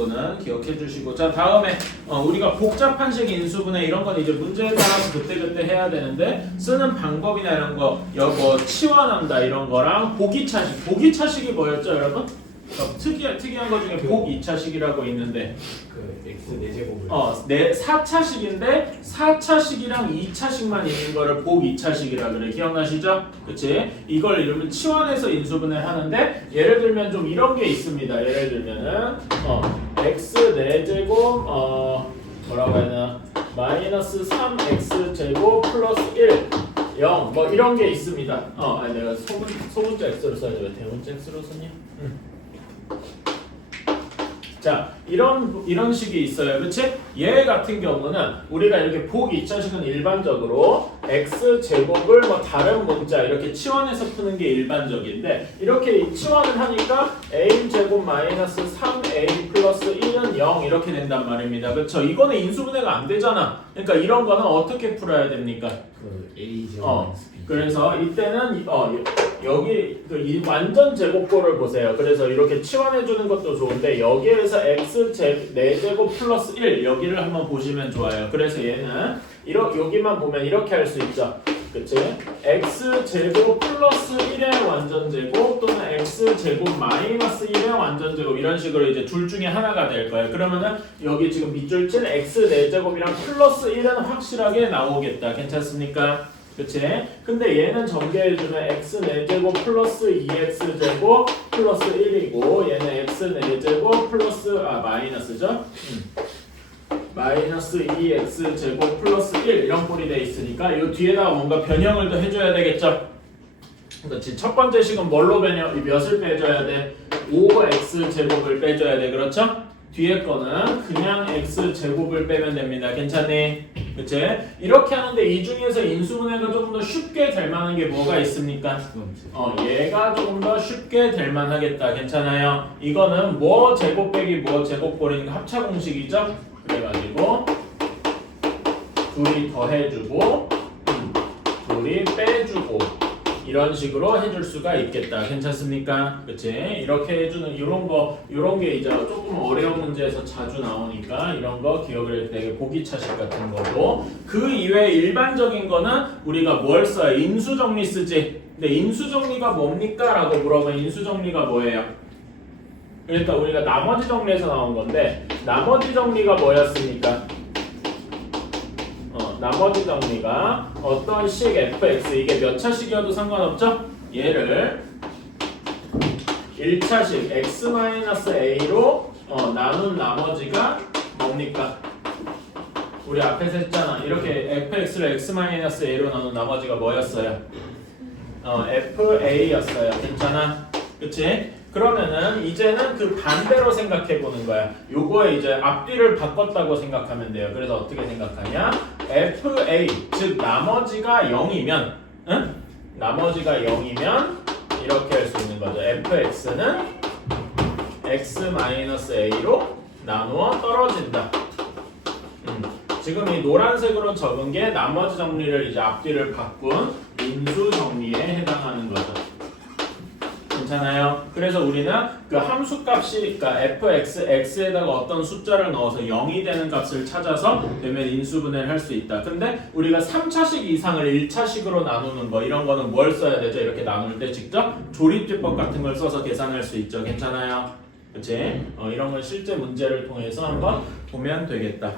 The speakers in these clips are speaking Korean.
정도는 기억해 주시고 자 다음에 우리가 복잡한 식 인수분해 이런 건 이제 문제에 따라서 그때그때 해야 되는데 쓰는 방법이나 이런 거 뭐 치환한다 이런 거랑 보기차식이 뭐였죠 여러분? 특이한 거 중에 복2차식이라고 있는데 그 x 4제곱을 4차식인데 4차식이랑 2차식만 있는 거를 복2차식이라 그래. 기억나시죠? 그치? 이걸 이러면 치환해서 인수분해 하는데 예를 들면 좀 이런 게 있습니다. 예를 들면은 x 4제곱 뭐라고 해야 되나 마이너스 3x 제곱 플러스 1 0 뭐 이런 게 있습니다. 아니 내가 소문자 x로 써야지 왜 대문자 x로 썼냐? 자, 이런 식이 있어요. 그렇지? 얘 같은 경우는 우리가 이렇게 복 2차식은 일반적으로 x 제곱을 뭐 다른 문자 이렇게 치환해서 푸는 게 일반적인데 이렇게 치환을 하니까 a 제곱 마이너스 3a 플러스 1은 0 이렇게 된단 말입니다. 그렇죠? 이거는 인수분해가 안 되잖아. 그러니까 이런 거는 어떻게 풀어야 됩니까? 그 a 제곱 b 그래서 이때는 여기 이 완전 제곱꼴을 보세요. 그래서 이렇게 치환해 주는 것도 좋은데 여기에서 x 4제곱 플러스 1 여기를 한번 보시면 좋아요. 그래서 얘는 여기만 보면 이렇게 할 수 있죠. 그치? x 제곱 플러스 1의 완전 제곱 또는 x 제곱 마이너스 1의 완전 제곱 이런 식으로 이제 둘 중에 하나가 될 거예요. 그러면은 여기 지금 밑줄 친 x 4제곱이랑 플러스 1은 확실하게 나오겠다. 괜찮습니까? 그치? 근데 얘는 전개해주면 x 4제곱 플러스 2x제곱 플러스 1이고 얘는 x 4제곱 플러스 마이너스죠? 마이너스 2x제곱 플러스 1 이런 꼴이 돼 있으니까 이 뒤에다가 뭔가 변형을 더 해줘야 되겠죠? 그렇지. 첫 번째 식은 뭘로 몇을 빼줘야 돼? 5x제곱을 빼줘야 돼. 그렇죠? 뒤에 거는 그냥 x제곱을 빼면 됩니다. 괜찮니? 그치? 이렇게 하는데 이 중에서 인수분해가 조금 더 쉽게 될 만한 게 뭐가 있습니까? 얘가 조금 더 쉽게 될 만하겠다. 괜찮아요? 이거는 뭐 제곱 빼기 뭐 제곱꼴이니까 합차 공식이죠? 그래가지고 둘이 더해주고 둘이 빼주고 이런 식으로 해줄 수가 있겠다. 괜찮습니까? 그치? 이렇게 해주는 이런 게 이제 조금 어려운 문제에서 자주 나오니까 이런 거 기억을 되게 보기차식 같은 거고 그 이외에 일반적인 거는 우리가 뭘 써요? 인수정리 쓰지? 근데 인수정리가 뭡니까? 라고 물어보면 인수정리가 뭐예요? 그러니까 우리가 나머지 정리에서 나온 건데 나머지 정리가 뭐였습니까? 나머지 정리가 어떤 식 fx 이게 몇 차식이어도 상관없죠? 얘를 1차식 x-a로 나눈 나머지가 뭡니까? 우리 앞에서 했잖아. 이렇게 fx를 x-a로 나눈 나머지가 뭐였어요? fa였어요. 괜찮아? 그치? 그러면은 이제는 그 반대로 생각해 보는 거야. 요거에 이제 앞뒤를 바꿨다고 생각하면 돼요. 그래서 어떻게 생각하냐? FA 즉 나머지가 0이면 나머지가 0이면 이렇게 할 수 있는 거죠. FX는 x-a로 나누어 떨어진다. 지금 이 노란색으로 적은 게 나머지 정리를 이제 앞뒤를 바꾼 인수 정리에 해당하는 거죠. 괜찮아요? 그래서 우리는 그 함수값이 그러니까 fx, x에다가 어떤 숫자를 넣어서 0이 되는 값을 찾아서 되면 인수분해를 할 수 있다. 근데 우리가 3차식 이상을 1차식으로 나누는 거 이런 거는 뭘 써야 되죠? 이렇게 나눌 때 직접 조립제법 같은 걸 써서 계산할 수 있죠. 괜찮아요? 그치? 이런 걸 실제 문제를 통해서 한번 보면 되겠다.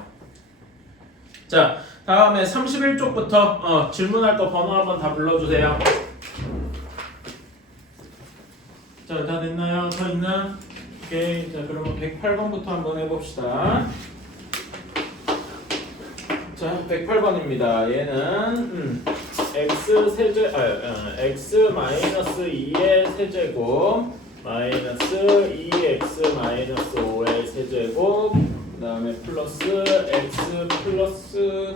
자, 다음에 31쪽부터 질문할 거 번호 한번 다 불러주세요. 자, 다 됐나요? 더 있나? 오케이. 자, 그러면 108번부터 한번 해봅시다. 자, 108번입니다. 얘는 x 마이너스 2의 세제곱 마이너스 2x 마이너스 5의 세제곱 그 다음에 플러스 x 플러스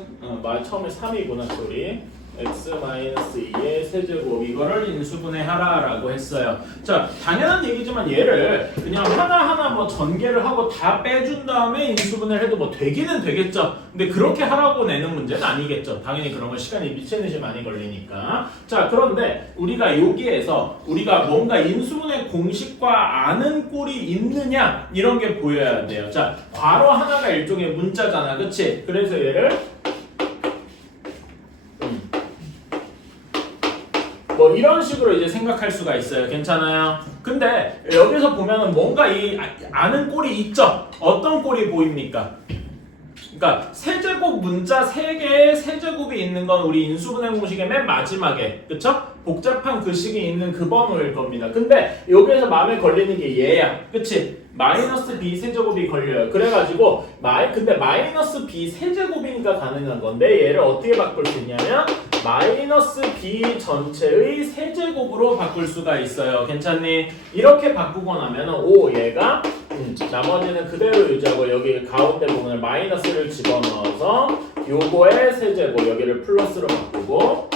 처음에 3이구나 소리 x-2의 세제곱 이거를 인수분해하라라고 했어요. 자, 당연한 얘기지만 얘를 그냥 하나하나 뭐 전개를 하고 다 빼준 다음에 인수분해를 해도 뭐 되기는 되겠죠. 근데 그렇게 하라고 내는 문제는 아니겠죠. 당연히 그런 건 시간이 미친 듯이 많이 걸리니까. 자, 그런데 우리가 여기에서 우리가 뭔가 인수분해 공식과 아는 꼴이 있느냐 이런 게 보여야 돼요. 자, 괄호 하나가 일종의 문자잖아, 그치? 그래서 얘를 뭐 이런 식으로 이제 생각할 수가 있어요. 괜찮아요? 근데 여기서 보면은 뭔가 이 아는 꼴이 있죠? 어떤 꼴이 보입니까? 그러니까 세제곱 문자 3개의 세제곱이 있는 건 우리 인수분해 공식의 맨 마지막에, 그쵸? 복잡한 글씨이 있는 그 번호일 겁니다. 근데 여기에서 마음에 걸리는 게 얘야, 그치? 마이너스 b 세제곱이 걸려요. 그래가지고 근데 마이너스 b 세제곱이니까 가능한 건데 얘를 어떻게 바꿀 수 있냐면 마이너스 b 전체의 세제곱으로 바꿀 수가 있어요. 괜찮니? 이렇게 바꾸고 나면 얘가 나머지는 그대로 유지하고 여기 가운데 부분을 마이너스를 집어넣어서 요거의 세제곱 여기를 플러스로 바꾸고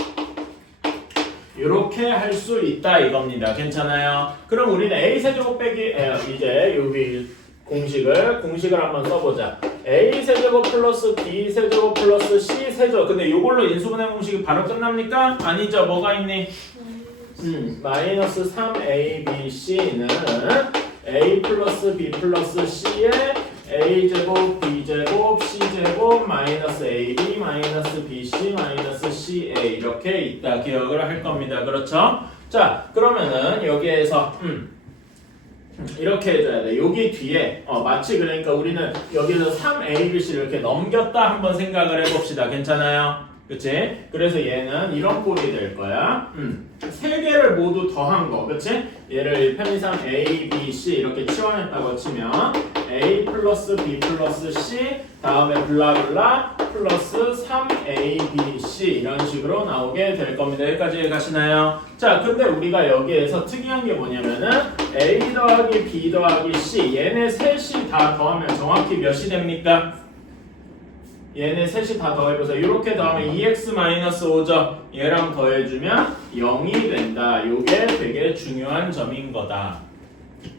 이렇게 할 수 있다 이겁니다. 괜찮아요? 그럼 우리는 a 세제곱 빼기 이제 여기 공식을 한번 써보자. a 세제곱 플러스 b 세제곱 플러스 c 세제곱. 근데 이걸로 인수분해 공식이 바로 끝납니까? 아니죠. 뭐가 있니? 마이너스 3abc는 a 플러스 b 플러스 c에 a제곱 b제곱 c제곱 마이너스 ab 마이너스 bc 마이너스 ca 이렇게 있다 기억을 할 겁니다. 그렇죠? 자, 그러면은 여기에서 이렇게 해줘야 돼. 여기 뒤에 마치 그러니까 우리는 여기서 3abc를 이렇게 넘겼다 한번 생각을 해봅시다. 괜찮아요? 그치? 그래서 얘는 이런 꼴이 될 거야. 세 개를 모두 더한 거, 그치? 얘를 편의상 A, B, C 이렇게 치환했다고 치면 A 플러스 B 플러스 C 다음에 블라블라 플러스 3A, B, C 이런 식으로 나오게 될 겁니다. 여기까지 가시나요? 자, 근데 우리가 여기에서 특이한 게 뭐냐면은 A 더하기 B 더하기 C 얘네 셋이 다 더하면 정확히 몇이 됩니까? 얘네 셋이 다 더해보세요. 이렇게 더하면 2x-5죠. 얘랑 더해주면 0이 된다. 요게 되게 중요한 점인 거다.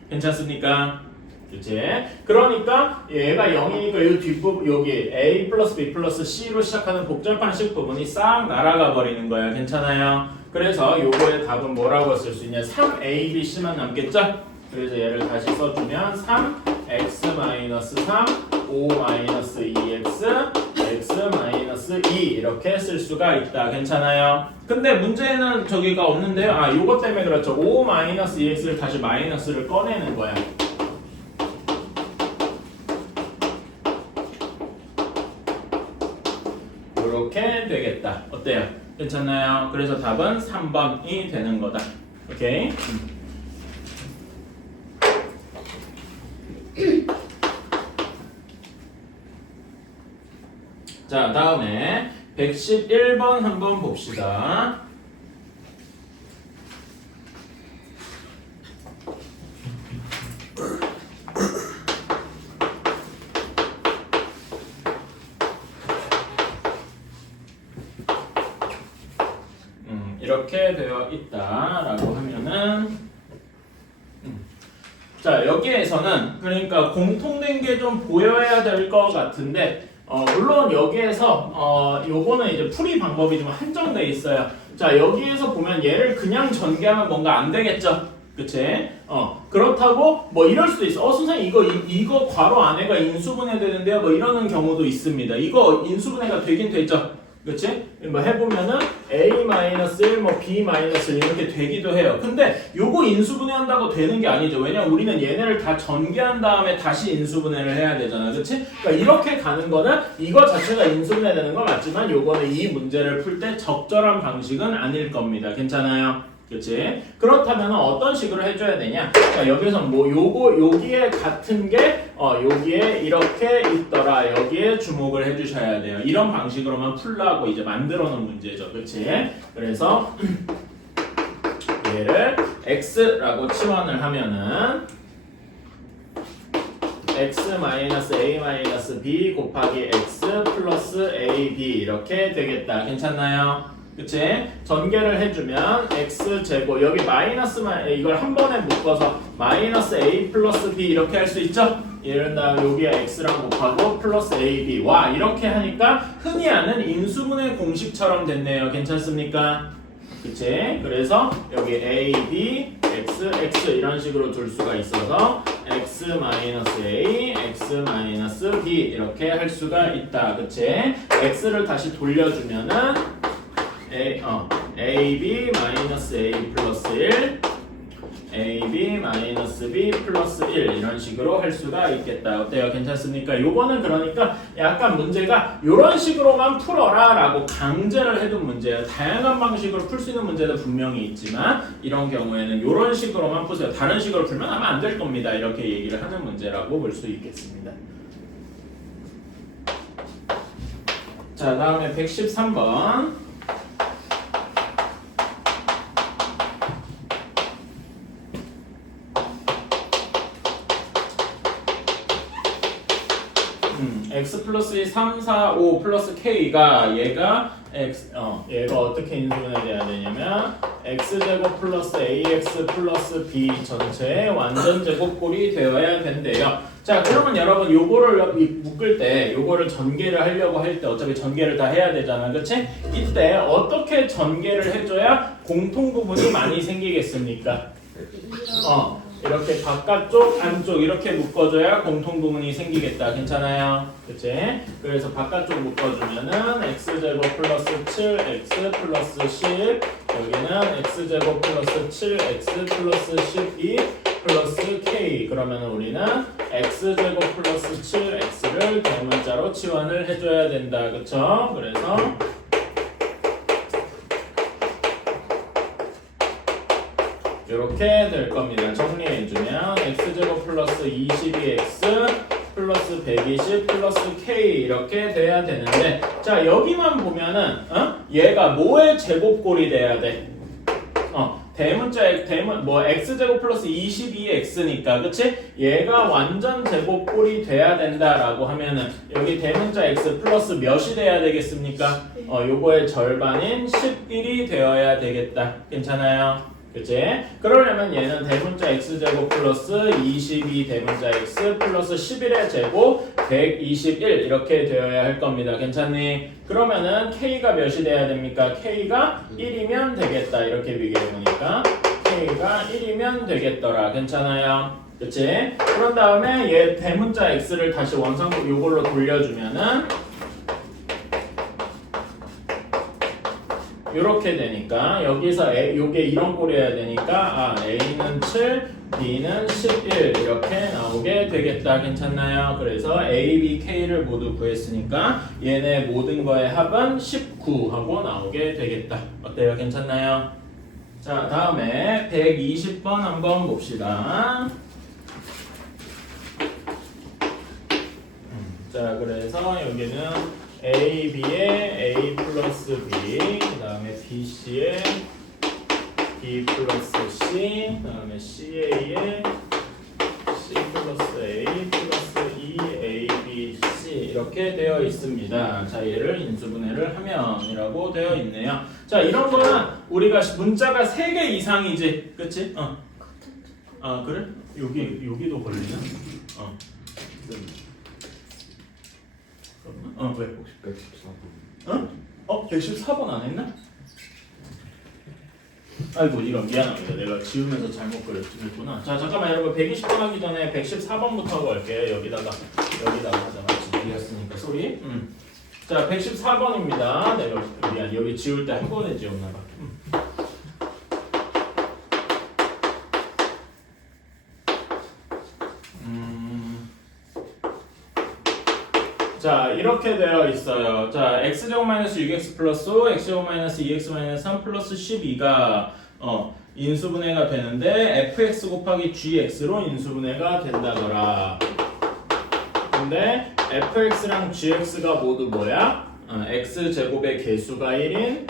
괜찮습니까? 그치? 그러니까 얘가 0이니까 이 뒷부분 여기 a 플러스 b 플러스 c로 시작하는 복잡한식 부분이 싹 날아가 버리는 거야. 괜찮아요? 그래서 요거의 답은 뭐라고 쓸 수 있냐? 3abc만 남겠죠? 그래서 얘를 다시 써주면 3x-3 5-2x x-2 이렇게 쓸 수가 있다. 괜찮아요? 근데 문제는 저기가 없는데요. 요거 때문에 그렇죠. 5-2x를 다시 마이너스를 꺼내는 거야. 이렇게 되겠다. 어때요? 괜찮나요? 그래서 답은 3번이 되는 거다. 오케이? 자, 다음에 111번 한번 봅시다. 이렇게 되어 있다라고 하면은 자, 여기에서는 그러니까 공통된 게 좀 보여야 될 것 같은데 물론 여기에서 요거는 이제 풀이 방법이 좀 한정돼 있어요. 자, 여기에서 보면 얘를 그냥 전개하면 뭔가 안 되겠죠. 그치? 그렇다고 뭐 이럴 수도 있어. 선생님 이거 괄호 안에가 인수분해 되는데요. 뭐 이러는 경우도 있습니다. 이거 인수분해가 되긴 되죠. 그치? 뭐 해보면은 a-1, 뭐 b-1 이렇게 되기도 해요. 근데 요거 인수분해한다고 되는 게 아니죠. 왜냐 우리는 얘네를 다 전개한 다음에 다시 인수분해를 해야 되잖아. 그치? 그러니까 이렇게 가는 거는 이거 자체가 인수분해 되는 건 맞지만 요거는 이 문제를 풀 때 적절한 방식은 아닐 겁니다. 괜찮아요? 그치? 그렇다면 어떤 식으로 해줘야 되냐? 그러니까 여기서 뭐 여기에 같은 게 여기에 이렇게 있더라. 여기에 주목을 해주셔야 돼요. 이런 방식으로만 풀라고 이제 만들어 놓은 문제죠. 그치? 그래서 얘를 x라고 치환을 하면은 x-a-b 곱하기 x 플러스 ab 이렇게 되겠다. 괜찮나요? 그치? 전개를 해주면 x제곱 여기 마이너스만 이걸 한 번에 묶어서 마이너스 a 플러스 b 이렇게 할 수 있죠? 이런 다음에 여기에 x랑 곱하고 플러스 ab 와 이렇게 하니까 흔히 아는 인수분해 공식처럼 됐네요. 괜찮습니까? 그치? 그래서 여기 a, b, x, x 이런 식으로 둘 수가 있어서 x 마이너스 a, x 마이너스 b 이렇게 할 수가 있다. 그치? x를 다시 돌려주면은 ab 마이너스 a 플러스 1 ab 마이너스 b 플러스 1 이런 식으로 할 수가 있겠다. 어때요? 괜찮습니까? 요거는 그러니까 약간 문제가 이런 식으로만 풀어라 라고 강제를 해둔 문제예요. 다양한 방식으로 풀 수 있는 문제도 분명히 있지만 이런 경우에는 이런 식으로만 푸세요. 다른 식으로 풀면 아마 안 될 겁니다. 이렇게 얘기를 하는 문제라고 볼 수 있겠습니다. 자, 다음에 113번. x 플러스 2, 3, 4, 5 플러스 k가 얘가 얘가 어떻게 인수분해 돼야 되냐면 x제곱 플러스 ax 플러스 b 전체의 완전 제곱꼴이 되어야 된대요. 자, 그러면 여러분 요거를 묶을 때 요거를 전개를 하려고 할 때 어차피 전개를 다 해야 되잖아. 그치? 이때 어떻게 전개를 해줘야 공통 부분이 많이 생기겠습니까? 이렇게 바깥쪽, 안쪽 이렇게 묶어줘야 공통 부분이 생기겠다. 괜찮아요? 그치? 그래서 바깥쪽 묶어주면은 x제곱 플러스 7, x 플러스 10 여기는 x제곱 플러스 7, x 플러스 12 플러스 k 그러면 우리는 x제곱 플러스 7x를 대문자로 치환을 해줘야 된다. 그쵸? 그래서 이렇게 될 겁니다. 정리해주면 x제곱 플러스 22x 플러스 120 플러스 k 이렇게 돼야 되는데 자 여기만 보면은 얘가 뭐의 제곱꼴이 돼야 돼? x제곱 플러스 22x니까 그치? 얘가 완전 제곱꼴이 돼야 된다라고 하면은 여기 대문자 x 플러스 몇이 돼야 되겠습니까? 요거의 절반인 11이 되어야 되겠다. 괜찮아요? 그치? 그러려면 얘는 대문자 x제곱 플러스 22 대문자 x 플러스 11의 제곱 121 이렇게 되어야 할 겁니다. 괜찮니? 그러면은 k가 몇이 돼야 됩니까? k가 1이면 되겠다. 이렇게 비교해보니까 k가 1이면 되겠더라. 괜찮아요? 그치? 그런 다음에 얘 대문자 x를 다시 원상복 요걸로 돌려주면은 이렇게 되니까 여기서 요게 이런 꼴이어야 되니까 A는 7, B는 11 이렇게 나오게 되겠다. 괜찮나요? 그래서 A, B, K를 모두 구했으니까 얘네 모든 거의 합은 19 하고 나오게 되겠다. 어때요? 괜찮나요? 자, 다음에 120번 한번 봅시다. 자, 그래서 여기는 A, B에 A 플러스 B, 그 다음에 B, C에 B 플러스 C, 그 다음에 CA에 C 플러스 A 플러스 E, A, B, C 이렇게 되어 있습니다. 자, 얘를 인수분해를 하면이라고 되어 있네요. 자, 이런 거는 우리가 문자가 3개 이상이지, 그치? 그래? 여기도 걸리나? 왜? 혹시 114번? 114번 안 했나? 아이고 이런 미안합니다. 내가 지우면서 잘못 그렸구나. 자 잠깐만 여러분 120번 하기 전에 114번부터 하고 갈게요. 여기다가 하자 마치 비었으니까 소리. 자 114번입니다. 내가 미안 여기 지울 때 한 번에 지웠나 봐. 자 이렇게 되어 있어요. 자 x제곱 마이너스 6x 플러스 5 x제곱 마이너스 2x 마이너스 3 플러스 12가 인수분해가 되는데 fx 곱하기 gx로 인수분해가 된다더라. 근데 fx랑 gx가 모두 뭐야? x제곱의 개수가 1인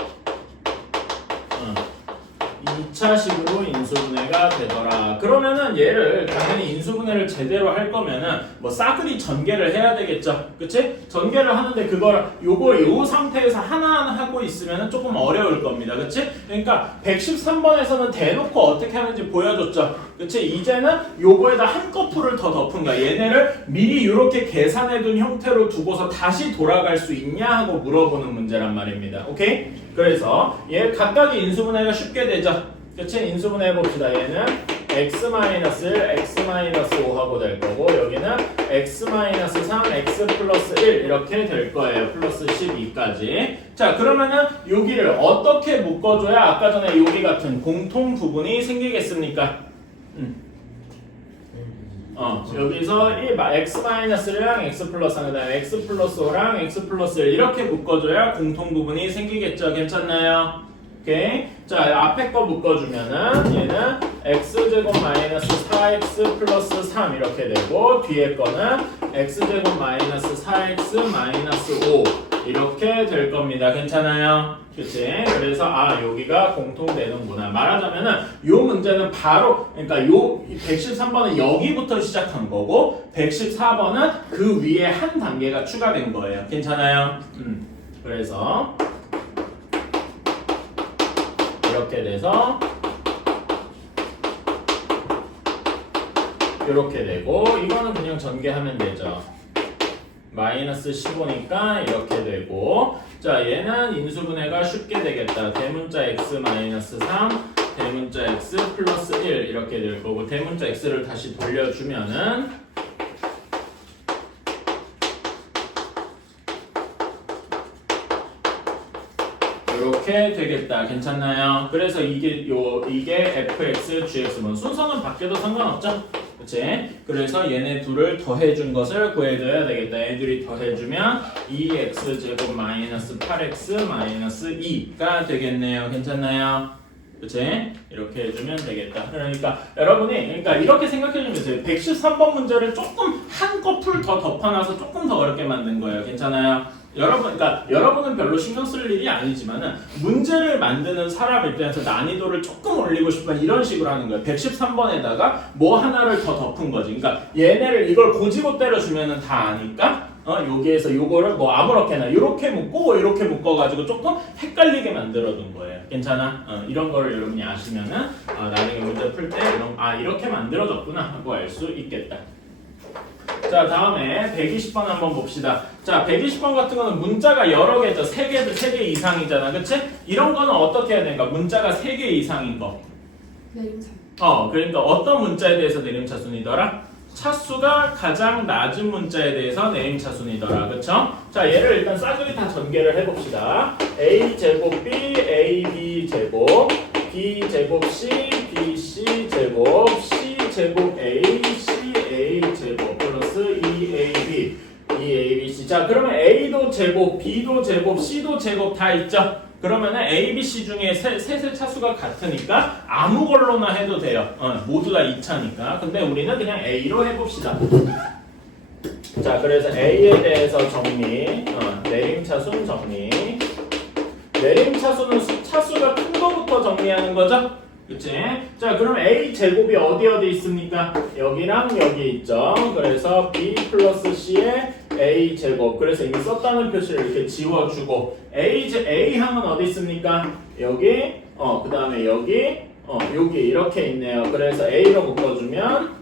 2차식으로 인수분해가 되더라. 그러면은 얘를 당연히 인수분해를 제대로 할 거면은 뭐 싸그리 전개를 해야 되겠죠. 그치? 전개를 하는데 그걸 요 상태에서 하나하나 하고 있으면은 조금 어려울 겁니다. 그치? 그러니까 113번에서는 대놓고 어떻게 하는지 보여줬죠. 그치? 이제는 요거에다 한꺼풀을 더 덮은 거야. 얘네를 미리 이렇게 계산해둔 형태로 두고서 다시 돌아갈 수 있냐 하고 물어보는 문제란 말입니다. 오케이? 그래서 얘 각각의 인수분해가 쉽게 되죠. 그치? 인수분해 해봅시다. 얘는 x-1, x-5 하고 될 거고 여기는 x-3, x 플러스 1 이렇게 될 거예요. 플러스 12까지. 자, 그러면은 여기를 어떻게 묶어줘야 아까 전에 여기 같은 공통 부분이 생기겠습니까? 여기서 x-랑 x 플러스 1, 그 다음에 x 플러스 5랑 x 플러스 1 이렇게 묶어줘야 공통 부분이 생기겠죠. 괜찮나요? 오케이. 자, 앞에 거 묶어주면은 얘는 x제곱 마이너스 4x 플러스 3 이렇게 되고 뒤에 거는 x제곱 마이너스 4x 마이너스 5 이렇게 될 겁니다. 괜찮아요? 그치? 그래서 여기가 공통되는구나. 말하자면은 요 문제는 바로 그러니까 요 113번은 여기부터 시작한 거고 114번은 그 위에 한 단계가 추가된 거예요. 괜찮아요? 그래서 이렇게 돼서 이렇게 되고 이거는 그냥 전개하면 되죠. 마이너스 15니까 이렇게 되고 자 얘는 인수분해가 쉽게 되겠다. 대문자 x 마이너스 3 대문자 x 플러스 1 이렇게 될 거고 대문자 x를 다시 돌려주면은 이렇게 되겠다. 괜찮나요? 그래서 이게 fx, gx 뭐 순서는 바뀌어도 상관없죠? 그치? 그래서 얘네 둘을 더해준 것을 구해줘야 되겠다. 애들이 더해주면 2x제곱 마이너스 8x 마이너스 2가 되겠네요. 괜찮나요? 그치? 이렇게 해주면 되겠다. 그러니까 여러분이 이렇게 생각해주면 돼요. 113번 문제를 조금 한꺼풀 더 덮어놔서 조금 더 어렵게 만든 거예요. 괜찮아요? 여러분은 별로 신경 쓸 일이 아니지만은 문제를 만드는 사람 입장에서 난이도를 조금 올리고 싶으면 이런 식으로 하는 거예요. 113번에다가 뭐 하나를 더 덮은 거지. 그러니까 얘네를 이걸 고지고 때려주면은 다 아니까 여기에서 요거를 뭐 아무렇게나 이렇게 묶고 이렇게 묶어가지고 조금 헷갈리게 만들어둔 거예요. 괜찮아? 이런 거를 여러분이 아시면은 나중에 문제 풀 때 이렇게 만들어졌구나 하고 알 수 있겠다. 자, 다음에 120번 한번 봅시다. 자, 120번 같은 거는 문자가 여러 개죠. 3개 이상이잖아. 그치? 이런 거는 어떻게 해야 되는가? 문자가 3개 이상인 거. 내림차. 그러니까 어떤 문자에 대해서 내림차순이더라? 차수가 가장 낮은 문자에 대해서 내림차순이더라. 그쵸? 자, 얘를 일단 싸그리 다 전개를 해봅시다. a제곱 b, ab 제곱, b 제곱 c, bc 제곱, c 제곱 a, c a 제곱 플러스 2ab, 2abc. 자, 그러면 a도 제곱, b도 제곱, c도 제곱 다 있죠? 그러면은 a, b, c 중에 셋의 차수가 같으니까 아무 걸로나 해도 돼요. 모두 다 2차니까. 근데 우리는 그냥 a로 해봅시다. 자, 그래서 a에 대해서 정리, 내림차순 정리. 내림차순은 차수가 큰 거부터 정리하는 거죠? 그치? 자, 그럼 a 제곱이 어디 있습니까? 여기랑 여기 있죠. 그래서 b 플러스 c에 a 제곱. 그래서 이미 썼다는 표시를 이렇게 지워주고 a 항은 어디 있습니까? 여기, 그 다음에 여기, 여기 이렇게 있네요. 그래서 a로 묶어주면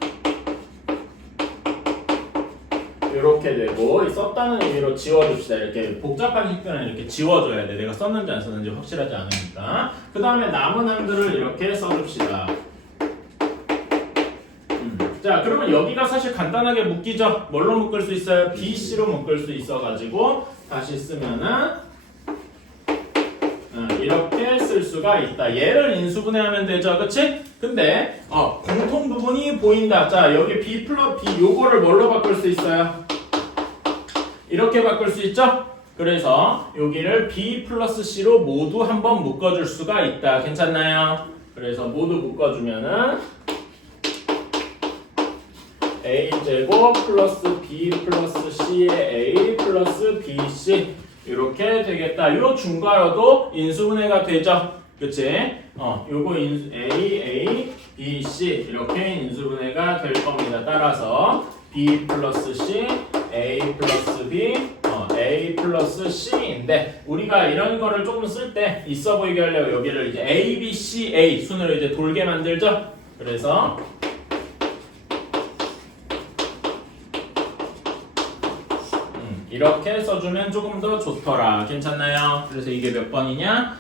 이렇게 되고 썼다는 의미로 지워줍시다. 이렇게 복잡한 형태는 이렇게 지워줘야 돼. 내가 썼는지 안 썼는지 확실하지 않으니까. 그 다음에 남은 항들을 이렇게 써줍시다. 자, 그러면 여기가 사실 간단하게 묶이죠. 뭘로 묶을 수 있어요? BC로 묶을 수 있어가지고 다시 쓰면은 이렇게 쓸 수가 있다. 얘를 인수분해하면 되죠. 그치? 근데 공통 부분이 보인다. 자, 여기 B 플러스 B 요거를 뭘로 바꿀 수 있어요? 이렇게 바꿀 수 있죠? 그래서 여기를 B 플러스 C로 모두 한번 묶어줄 수가 있다. 괜찮나요? 그래서 모두 묶어주면은 A제곱 플러스 B 플러스 C의 A 플러스 BC 이렇게 되겠다. 요 중괄호도 인수분해가 되죠. 그치? 요거 A, B, C 이렇게 인수분해가 될 겁니다. 따라서 B 플러스 C, A 플러스 B, A 플러스 C인데 우리가 이런 거를 조금 쓸 때 있어 보이게 하려고 여기를 이제 A, B, C, A 순으로 이제 돌게 만들죠. 그래서 이렇게 써주면 조금 더 좋더라. 괜찮나요? 그래서 이게 몇 번이냐?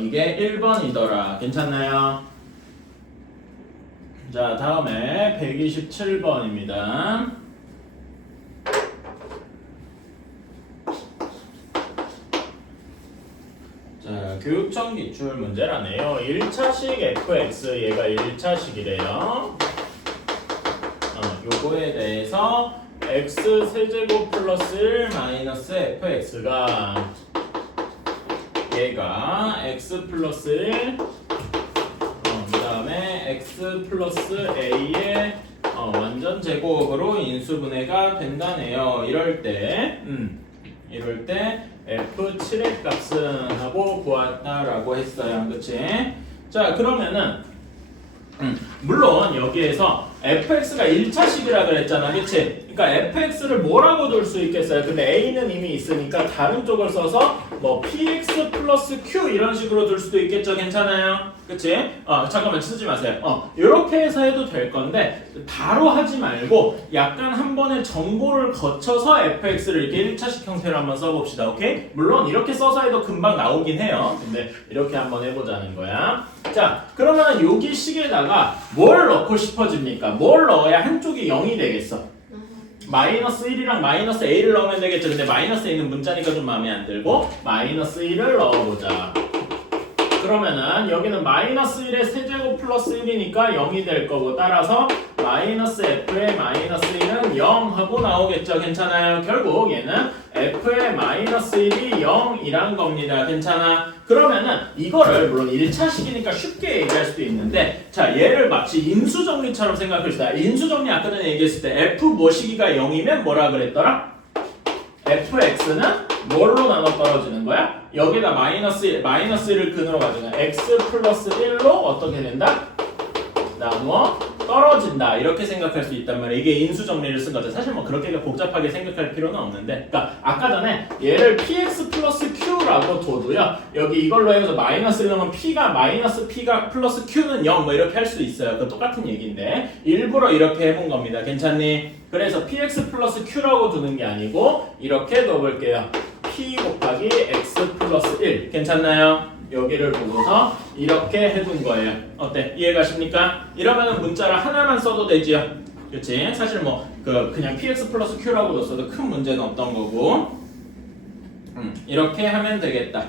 이게 1번이더라. 괜찮나요? 자, 다음에 127번입니다. 자, 교육청 기출 문제라네요. 1차식 fx, 얘가 1차식이래요. 요거에 대해서 x 세제곱 플러스 1 마이너스 fx가 얘가 x 플러스 1 그 다음에 x 플러스 a의 완전 제곱으로 인수분해가 된다네요. 이럴 때 f7의 값은 하고 구했다라고 했어요. 그치? 자, 그러면은 물론 여기에서 fx가 1차식이라 그랬잖아. 그치? 그러니까 fx를 뭐라고 둘 수 있겠어요? 근데 a는 이미 있으니까 다른 쪽을 써서 뭐 px 플러스 q 이런 식으로 둘 수도 있겠죠. 괜찮아요? 그치? 잠깐만 쓰지 마세요. 이렇게 해서 해도 될 건데 바로 하지 말고 약간 한 번에 정보를 거쳐서 fx를 이렇게 1차식 형태로 한번 써봅시다. 오케이? 물론 이렇게 써서 해도 금방 나오긴 해요. 근데 이렇게 한번 해보자는 거야. 자, 그러면 여기 식에다가 뭘 넣고 싶어집니까? 뭘 넣어야 한쪽이 0이 되겠어? 마이너스 1이랑 마이너스 a를 넣으면 되겠죠. 근데 마이너스 a는 문자니까 좀 마음에 안 들고 마이너스 1을 넣어보자. 그러면은 여기는 마이너스 1의 세제곱 플러스 1이니까 0이 될 거고 따라서 마이너스 f의 마이너스 1은 0 하고 나오겠죠. 괜찮아요? 결국 얘는 f의 마이너스 1이 0이란 겁니다. 괜찮아? 그러면은 이거를 물론 1차식이니까 쉽게 얘기할 수도 있는데 자, 얘를 마치 인수정리처럼 생각합시다. 인수정리 아까 전에 얘기했을 때 f 모시기가 0이면 뭐라 그랬더라? fx는 뭘로 나눠 떨어지는 거야? 여기다 마이너스1을 근으로 가지고 x 플러스 1로 어떻게 된다? 나누어 떨어진다. 이렇게 생각할 수 있단 말이야. 이게 인수정리를 쓴 거죠. 사실 뭐 그렇게 복잡하게 생각할 필요는 없는데 그러니까 아까 전에 얘를 px 플러스 q라고 둬도요. 여기 이걸로 해서 마이너스를 넣으면 p가 플러스 q는 0 뭐 이렇게 할 수 있어요. 그 똑같은 얘기인데 일부러 이렇게 해본 겁니다. 괜찮니? 그래서 px 플러스 q라고 두는 게 아니고 이렇게 넣어볼게요. p 곱하기 x 플러스 1 괜찮나요? 여기를 보고서 이렇게 해둔 거예요. 어때? 이해가십니까? 이러면은 문자를 하나만 써도 되지요. 그치? 사실 뭐 그냥 px 플러스 q라고 뒀어도 큰 문제는 없던 거고 이렇게 하면 되겠다.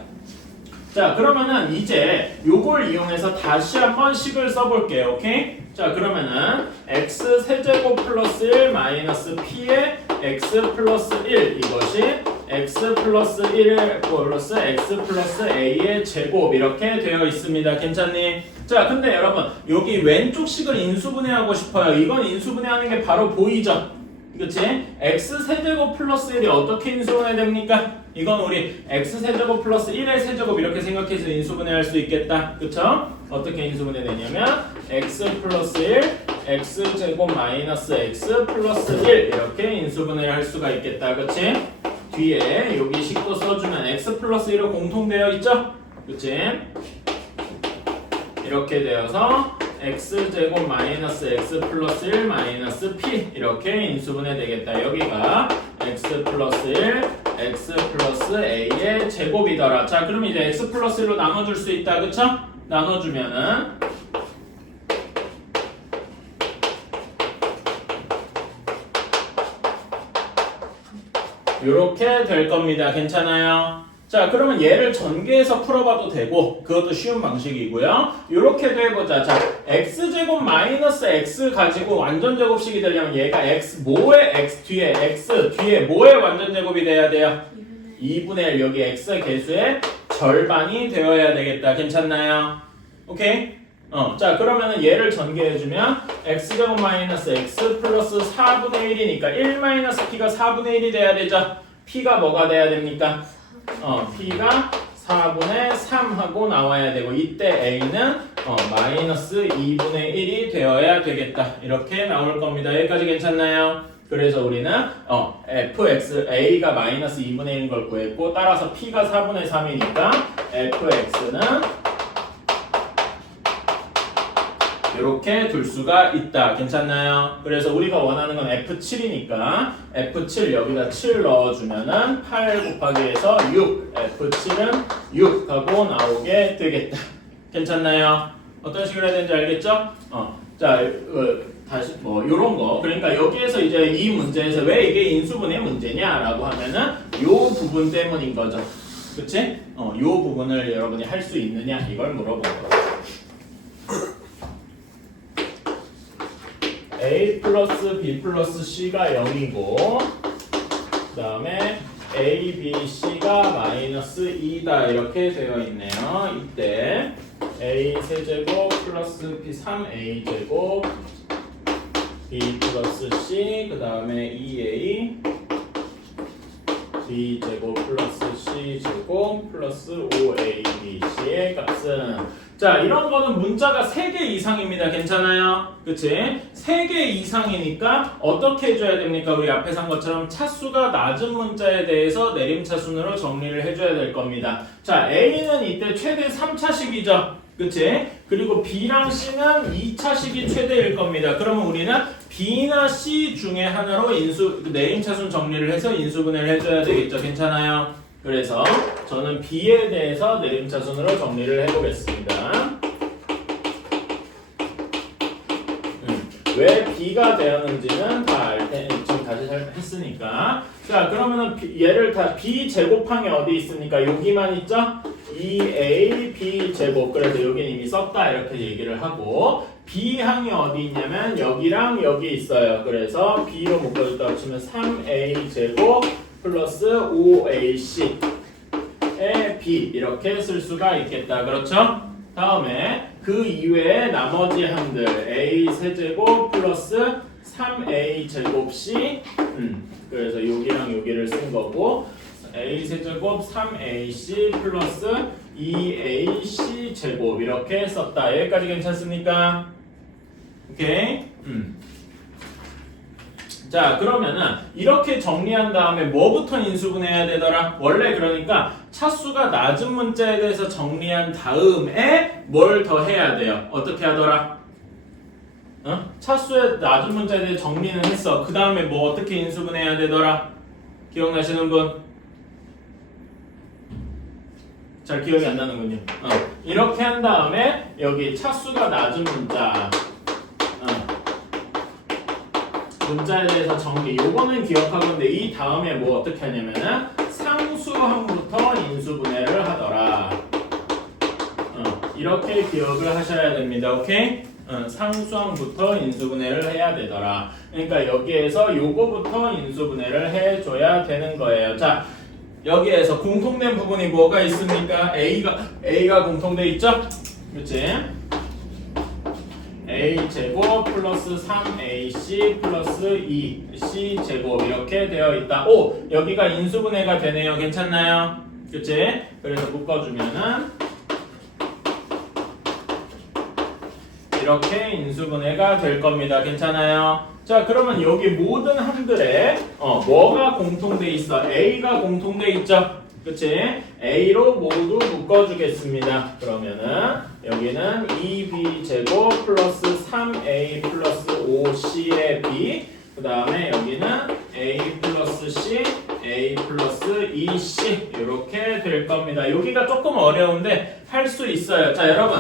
자, 그러면은 이제 요걸 이용해서 다시 한번 식을 써볼게요. 오케이? 자, 그러면은 x 세제곱 플러스 1 마이너스 p의 x 플러스 1 이것이 x 플러스 1 플러스 x 플러스 a의 제곱 이렇게 되어 있습니다. 괜찮니? 자, 근데 여러분 여기 왼쪽 식을 인수분해하고 싶어요. 이건 인수분해하는 게 바로 보이죠? 그치? x 세제곱 플러스 1이 어떻게 인수분해 됩니까? 이건 우리 x 세제곱 플러스 1의 세제곱 이렇게 생각해서 인수분해할 수 있겠다. 그쵸? 어떻게 인수분해 되냐면 x 플러스 1 x 제곱 마이너스 x 플러스 1 이렇게 인수분해를 할 수가 있겠다. 그치? 뒤에 여기 식도 써주면 x 플러스 1로 공통되어 있죠? 그치? 이렇게 되어서 x제곱 마이너스 x 플러스 1 마이너스 p 이렇게 인수분해 되겠다. 여기가 x 플러스 1 x 플러스 a의 제곱이더라. 자, 그럼 이제 x 플러스 1로 나눠줄 수 있다. 그쵸? 나눠주면은 이렇게 될 겁니다. 괜찮아요? 자, 그러면 얘를 전개해서 풀어봐도 되고 그것도 쉬운 방식이고요. 이렇게도 해보자. 자, x제곱 마이너스 x 가지고 완전제곱식이 되려면 얘가 뭐의 x 뒤에 뭐의 완전제곱이 돼야 돼요? 2분의 1 여기 x 개수의 절반이 되어야 되겠다. 괜찮나요? 오케이? 자, 그러면은 얘를 전개해주면 x제곱 마이너스 x 플러스 4분의 1이니까 1 마이너스 p가 4분의 1이 돼야 되죠? p가 뭐가 돼야 됩니까? p가 4분의 3 하고 나와야 되고 이때 a는 마이너스 2분의 1이 되어야 되겠다. 이렇게 나올 겁니다. 여기까지 괜찮나요? 그래서 우리는 fx a가 마이너스 2분의 1인 걸 구했고 따라서 p가 4분의 3이니까 fx는 이렇게 둘 수가 있다. 괜찮나요? 그래서 우리가 원하는 건 F7이니까 F7 여기다 7 넣어주면은 8 곱하기 해서 6 F7은 6 하고 나오게 되겠다. 괜찮나요? 어떤 식으로 해야 되는지 알겠죠? 자, 다시 요런 거. 그러니까 여기에서 이제 이 문제에서 왜 이게 인수분해 문제냐라고 하면은 요 부분 때문인 거죠. 그치? 요 부분을 여러분이 할 수 있느냐 이걸 물어본 거예요. a 플러스 b 플러스 c가 0이고 그 다음에 a, b, c가 마이너스 2다 이렇게 되어 있네요. 이때 a 세제곱 플러스 b 3a 제곱 b 플러스 c 그 다음에 2a b 제곱 플러스 c 제곱 플러스 5abc의 값은 자 이런 거는 문자가 3개 이상입니다. 괜찮아요? 그치? 3개 이상이니까 어떻게 해줘야 됩니까? 우리 앞에서 한 것처럼 차수가 낮은 문자에 대해서 내림차순으로 정리를 해줘야 될 겁니다. 자 A는 이때 최대 3차식이죠. 그치? 그리고 B랑 C는 2차식이 최대일 겁니다. 그러면 우리는 B나 C 중에 하나로 내림차순 정리를 해서 인수분해를 해줘야 되겠죠. 괜찮아요? 그래서 저는 B에 대해서 내림차순으로 정리를 해보겠습니다. 왜 B가 되었는지는 다 알 때, 지금 다시 했으니까. 자, 그러면은 얘를 다 B 제곱항이 어디 있습니까? 여기만 있죠? 2A B 제곱. 그래서 여기는 이미 썼다 이렇게 얘기를 하고 B항이 어디 있냐면 여기랑 여기 있어요. 그래서 B로 묶어줬다고 치면 3A 제곱 플러스 5AC 의 B 이렇게 쓸 수가 있겠다. 그렇죠? 다음에 그 이외에 나머지 항들 A 세제곱 플러스 3A 제곱 C 그래서 여기랑 여기를 쓴 거고 A 세제곱 3AC 플러스 2AC 제곱 이렇게 썼다. 여기까지 괜찮습니까? 오케이? 자 그러면은 이렇게 정리한 다음에 뭐부터 인수분해해야 되더라? 원래 그러니까 차수가 낮은 문자에 대해서 정리한 다음에 뭘 더 해야 돼요? 어떻게 하더라? 차수의 낮은 문자에 대해 정리는 했어. 그 다음에 뭐 어떻게 인수분해해야 되더라? 기억나시는 분? 잘 기억이 안 나는군요. 이렇게 한 다음에 여기 차수가 낮은 문자 문자에 대해서 정리. 요거는 기억하건데 이 다음에 뭐 어떻게 하냐면은 상수항부터 인수분해를 하더라. 이렇게 기억을 하셔야 됩니다. 오케이? 상수항부터 인수분해를 해야 되더라. 그러니까 여기에서 요거부터 인수분해를 해줘야 되는 거예요. 자, 여기에서 공통된 부분이 뭐가 있습니까? A가 공통돼 있죠? 그렇지? A 제곱 플러스 3AC 플러스 2C 제곱 이렇게 되어 있다. 오! 여기가 인수분해가 되네요. 괜찮나요? 그치? 그래서 묶어주면은 이렇게 인수분해가 될 겁니다. 괜찮아요? 자 그러면 여기 모든 항들에 뭐가 공통돼 있어? A가 공통돼 있죠? 그치? A로 모두 묶어주겠습니다. 그러면은 여기는 2B 제곱 플러스 3A 플러스 5C의 B 그 다음에 여기는 A 플러스 C, A 플러스 2C 이렇게 될 겁니다. 여기가 조금 어려운데 할 수 있어요. 자 여러분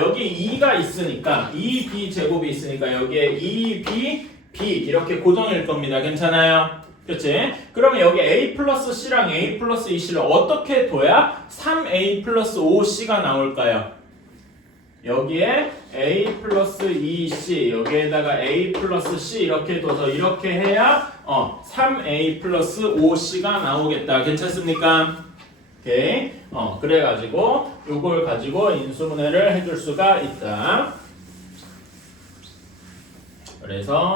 여기 2가 있으니까 2B 제곱이 있으니까 여기에 2B, B 이렇게 고정일 겁니다. 괜찮아요? 그치? 그러면 여기 A 플러스 C랑 A 플러스 2C를 어떻게 둬야 3A 플러스 5C가 나올까요? 여기에 A 플러스 2C 여기에다가 A 플러스 C 이렇게 둬서 이렇게 해야 3A 플러스 5C가 나오겠다. 괜찮습니까? 오케이. 그래가지고 요걸 가지고 인수분해를 해줄 수가 있다. 그래서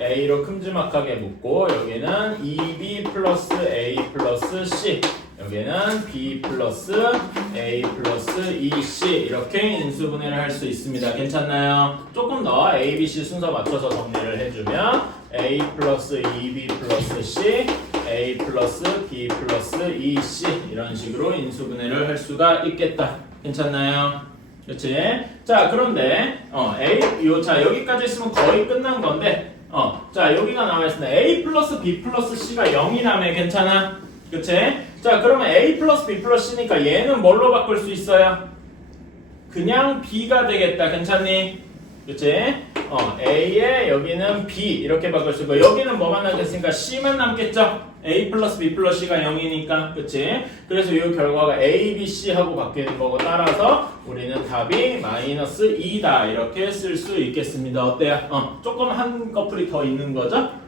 A로 큼지막하게 묶고 여기는 2B 플러스 A 플러스 C 여기는 b 플러스 a 플러스 2c 이렇게 인수분해를 할 수 있습니다. 괜찮나요? 조금 더 a, b, c 순서 맞춰서 정리를 해주면 a 플러스 2b 플러스 c a 플러스 b 플러스 2c 이런 식으로 인수분해를 할 수가 있겠다. 괜찮나요? 그렇지? 자, 그런데 자 여기까지 있으면 거의 끝난 건데 자 여기가 나와 있습니다. a 플러스 b 플러스 c가 0이라며. 괜찮아? 그치? 자, 그러면 a 플러스 b 플러스 c니까 얘는 뭘로 바꿀 수 있어요? 그냥 b가 되겠다. 괜찮니? 그치? a에 여기는 b 이렇게 바꿀 수 있고 여기는 뭐만 남겠으니까 c만 남겠죠? a 플러스 b 플러스 c가 0이니까. 그치? 그래서 이 결과가 a, b, c 하고 바뀌는 거고 따라서 우리는 답이 마이너스 2다 이렇게 쓸 수 있겠습니다. 어때요? 조금 한 커플이 더 있는 거죠?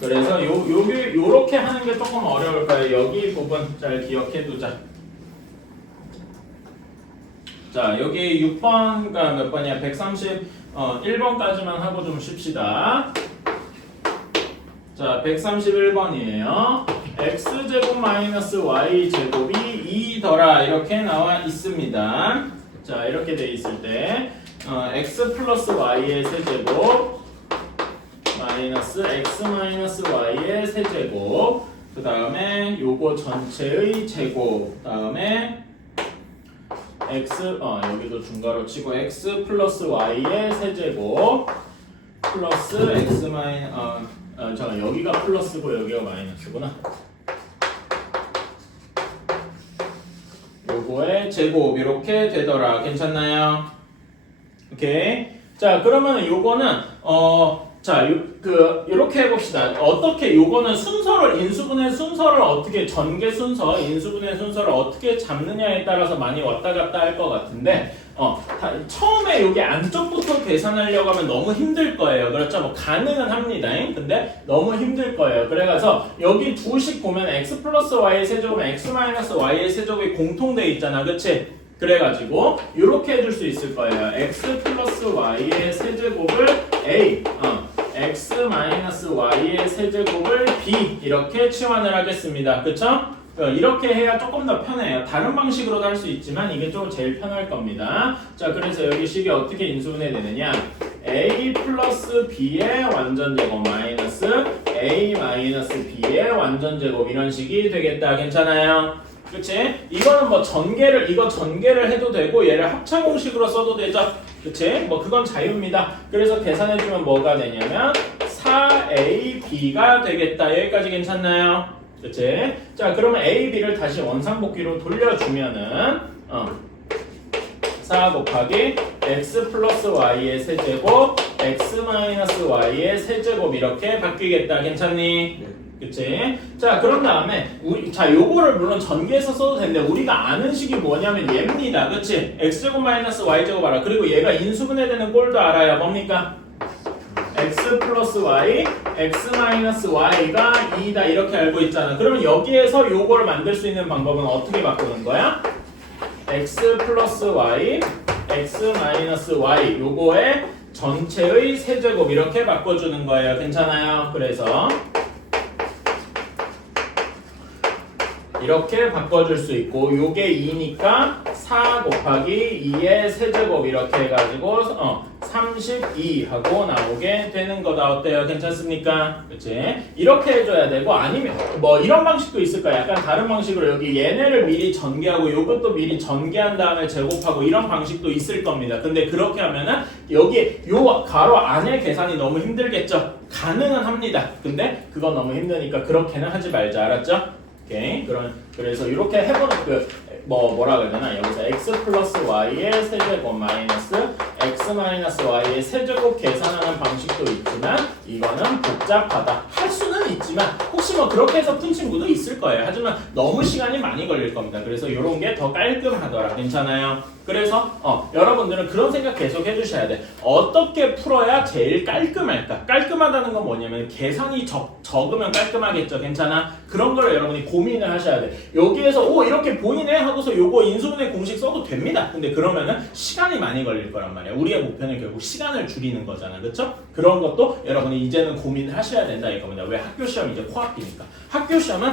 그래서 요렇게 하는 게 조금 어려울 거예요. 여기 부분 잘 기억해 두자. 자, 여기 6번가 몇 번이야? 131번까지만 하고 좀 쉽시다. 자, 131번이에요. x제곱 마이너스 y제곱이 2더라 이렇게 나와 있습니다. 자, 이렇게 돼 있을 때 x 플러스 y의 세제곱 마이너스 x 마이너스 y의 세제곱 그 다음에 요거 전체의 제곱 그 다음에 x 여기도 중괄호 치고 x 플러스 y의 세제곱 플러스 x 잠깐 여기가 플러스고 여기가 마이너스구나. 요거의 제곱 이렇게 되더라. 괜찮나요? 오케이. 자, 그러면 요거는 자, 요렇게 해봅시다. 어떻게, 요거는 인수분해 순서를 어떻게, 전개 순서, 인수분해 순서를 어떻게 잡느냐에 따라서 많이 왔다 갔다 할 것 같은데, 처음에 여기 안쪽부터 계산하려고 하면 너무 힘들 거예요. 그렇죠? 뭐, 가능은 합니다. 근데 너무 힘들 거예요. 그래서 여기 두식 보면 x 플러스 y의 세제곱은 x 마이너스 y의 세제곱이 공통돼 있잖아. 그치? 그래가지고, 요렇게 해줄 수 있을 거예요. x 플러스 y의 세제곱을 a, x 마이너스 y의 세제곱을 b 이렇게 치환을 하겠습니다. 그쵸? 이렇게 해야 조금 더 편해요. 다른 방식으로도 할 수 있지만 이게 좀 제일 편할 겁니다. 자, 그래서 여기 식이 어떻게 인수분해 되느냐? a 플러스 b의 완전제곱 마이너스 a 마이너스 b의 완전제곱 이런 식이 되겠다. 괜찮아요? 그치? 이거는 뭐 전개를 해도 되고 얘를 합차공식으로 써도 되죠? 그치? 뭐 그건 자유입니다. 그래서 계산해주면 뭐가 되냐면 4ab가 되겠다. 여기까지 괜찮나요? 그치? 자, 그러면 a, b를 다시 원상복귀로 돌려주면은 4 곱하기 x 플러스 y의 세제곱 x 마이너스 y의 세제곱 이렇게 바뀌겠다. 괜찮니? 네. 그치? 자, 그런 다음에 요거를 물론 전개해서 써도 되는데 우리가 아는 식이 뭐냐면 얘입니다. 그치? x제곱 마이너스 y제곱 알아. 그리고 얘가 인수분해되는 꼴도 알아요. 뭡니까? x 플러스 y, x 마이너스 y가 2다 이렇게 알고 있잖아. 그러면 여기에서 요걸 만들 수 있는 방법은 어떻게 바꾸는 거야? x 플러스 y, x 마이너스 y 요거의 전체의 세제곱 이렇게 바꿔주는 거예요. 괜찮아요? 그래서 이렇게 바꿔줄 수 있고 요게 2니까 4 곱하기 2의 세제곱 이렇게 해가지고 32 하고 나오게 되는 거다. 어때요? 괜찮습니까? 그치? 이렇게 해줘야 되고 아니면 뭐 이런 방식도 있을 거야. 약간 다른 방식으로 여기 얘네를 미리 전개하고 요것도 미리 전개한 다음에 제곱하고 이런 방식도 있을 겁니다. 근데 그렇게 하면은 여기 요 가로 안에 계산이 너무 힘들겠죠? 가능은 합니다. 근데 그건 너무 힘드니까 그렇게는 하지 말자. 알았죠? 오케이. 그래서 이렇게 해보는 뭐라 그래야 되나? 여기서 x 플러스 y의 세제곱 마이너스 x 마이너스 y의 세제곱 계산하는 방식도 있지만 이거는 복잡하다. 할 수는 있지. 없지만 혹시 뭐 그렇게 해서 푼 친구도 있을 거예요. 하지만 너무 시간이 많이 걸릴 겁니다. 그래서 이런 게 더 깔끔하더라. 괜찮아요? 그래서 여러분들은 그런 생각 계속 해주셔야 돼. 어떻게 풀어야 제일 깔끔할까? 깔끔하다는 건 뭐냐면 계산이 적으면 깔끔하겠죠. 괜찮아? 그런 걸 여러분이 고민을 하셔야 돼. 여기에서 이렇게 보이네 하고서 요거 인수분해 공식 써도 됩니다. 근데 그러면은 시간이 많이 걸릴 거란 말이야. 우리의 목표는 결국 시간을 줄이는 거잖아. 그렇죠? 그런 것도 여러분이 이제는 고민을 하셔야 된다 이겁니다. 왜? 학교 시험이 이제 코앞이니까. 학교 시험은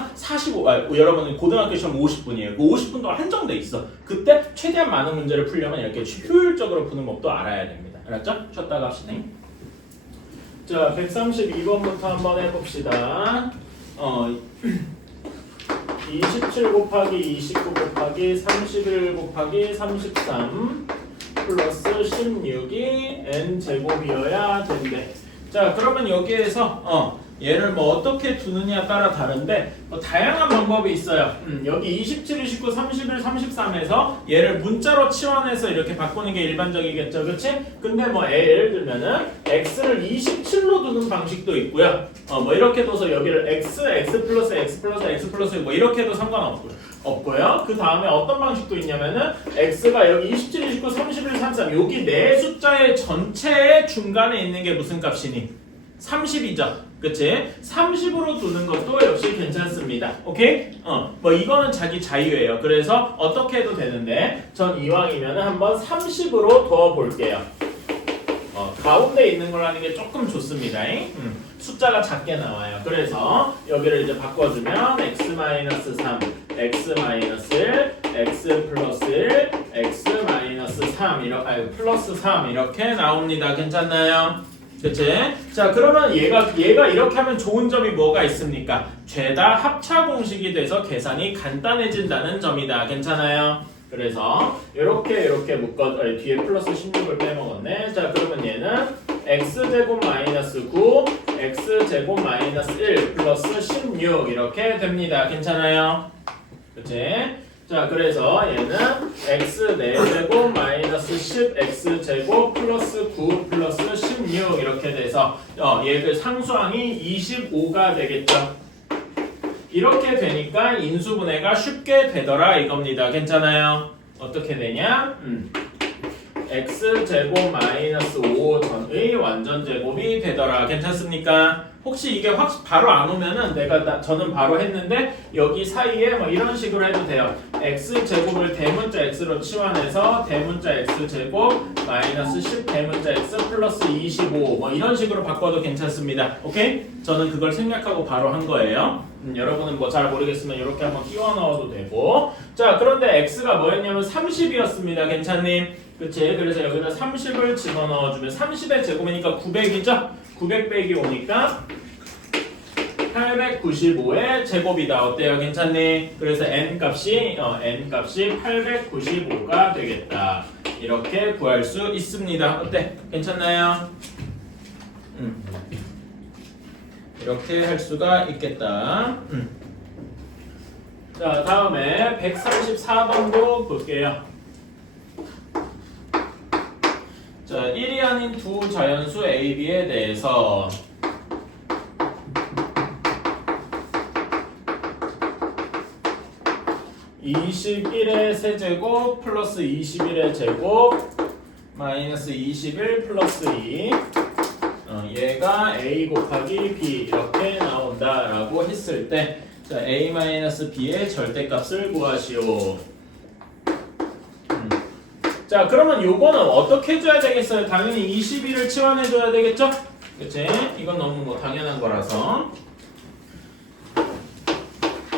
여러분은 고등학교 시험 50분이에요. 그 50분 동안 한정돼 있어. 그때 최대한 많은 문제를 풀려면 이렇게 효율적으로 푸는 법도 알아야 됩니다. 알았죠? 쉬었다가 합시다. 자, 132번부터 한번 해봅시다. 27 곱하기 29 곱하기 31 곱하기 33 플러스 16이 n제곱이어야 된대. 자, 그러면 여기에서 얘를 뭐 어떻게 두느냐 따라 다른데 다양한 방법이 있어요. 여기 27, 29, 31, 33에서 얘를 문자로 치환해서 이렇게 바꾸는 게 일반적이겠죠. 그치? 근데 뭐 예를 들면은 x를 27로 두는 방식도 있고요. 뭐 이렇게 둬서 여기를 x 플러스 x 플러스 x 플러스 뭐 이렇게 해도 상관없고요. 그 다음에 어떤 방식도 있냐면은 x가 여기 27, 29, 31, 33 여기 네 숫자의 전체의 중간에 있는 게 무슨 값이니? 30이죠. 그치? 30으로 두는 것도 역시 괜찮습니다. 오케이? 뭐 이거는 자기 자유예요. 그래서 어떻게 해도 되는데 전 이왕이면 한번 30으로 둬 볼게요. 가운데 있는 걸 하는 게 조금 좋습니다. 숫자가 작게 나와요. 그래서 여기를 이제 바꿔주면 x-3, x-1, x 플러스 1, x-3 이렇게 플러스 3 이렇게 나옵니다. 괜찮나요? 그치? 자, 그러면 얘가 이렇게 하면 좋은 점이 뭐가 있습니까? 죄다 합차 공식이 돼서 계산이 간단해진다는 점이다. 괜찮아요? 그래서 이렇게 뒤에 플러스 16을 빼먹었네. 자, 그러면 얘는 x제곱 마이너스 9, x제곱 마이너스 1 플러스 16 이렇게 됩니다. 괜찮아요? 그치? 자, 그래서 얘는 x 4제곱 마이너스 10 x제곱 플러스 9 플러스 16 이렇게 돼서 얘들 상수항이 25가 되겠죠. 이렇게 되니까 인수분해가 쉽게 되더라 이겁니다. 괜찮아요? 어떻게 되냐? x제곱 마이너스 5 전의 완전제곱이 되더라. 괜찮습니까? 혹시 이게 바로 안 오면은 저는 바로 했는데 여기 사이에 뭐 이런 식으로 해도 돼요. x제곱을 대문자 x로 치환해서 대문자 x제곱 마이너스 10 대문자 x 플러스 25 뭐 이런 식으로 바꿔도 괜찮습니다. 오케이? 저는 그걸 생략하고 바로 한 거예요. 여러분은 뭐 잘 모르겠으면 이렇게 한번 끼워 넣어도 되고. 자, 그런데 x가 뭐였냐면 30이었습니다. 괜찮니? 그치? 그래서 여기다 30을 집어넣어주면 30의 제곱이니까 900이죠? 900 빼기 오니까 895의 제곱이다. 어때요? 괜찮니? 그래서 n값이 895가 되겠다. 이렇게 구할 수 있습니다. 어때? 괜찮나요? 이렇게 할 수가 있겠다. 자, 다음에 134번도 볼게요. 자, 1이 아닌 두 자연수 A, B에 대해서 21의 세제곱 플러스 21의 제곱 마이너스 21 플러스 2 얘가 A 곱하기 B 이렇게 나온다라고 했을 때 자, A 마이너스 B의 절대값을 구하시오. 자, 그러면 요거는 어떻게 해줘야 되겠어요? 당연히 21을 치환해줘야 되겠죠? 그치? 이건 너무 뭐 당연한 거라서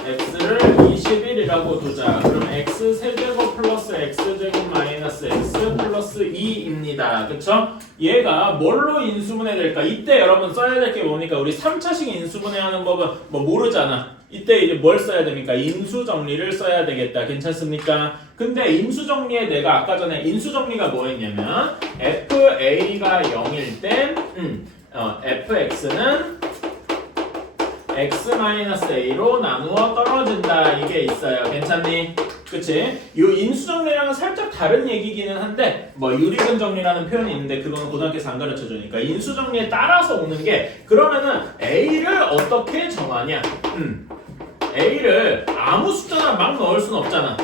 x를 21이라고 두자. 그럼 x 세제곱 플러스 x제곱 마이너스 x 플러스 2입니다. 그쵸? 얘가 뭘로 인수분해 될까? 이때 여러분 써야 될 게 뭡니까? 우리 3차식 인수분해하는 법은 뭐 모르잖아. 이때 이제 뭘 써야 됩니까? 인수정리를 써야 되겠다. 괜찮습니까? 근데 인수정리에 내가 아까 전에 인수정리가 뭐였냐면 fa가 0일 땐 fx는 x-a로 나누어 떨어진다. 이게 있어요. 괜찮니? 그치? 이 인수정리랑은 살짝 다른 얘기기는 한데 뭐 유리근 정리라는 표현이 있는데 그건 고등학교에서 안 가르쳐 주니까 인수정리에 따라서 오는 게 그러면은 A를 어떻게 정하냐? A를 아무 숫자나 막 넣을 수는 없잖아.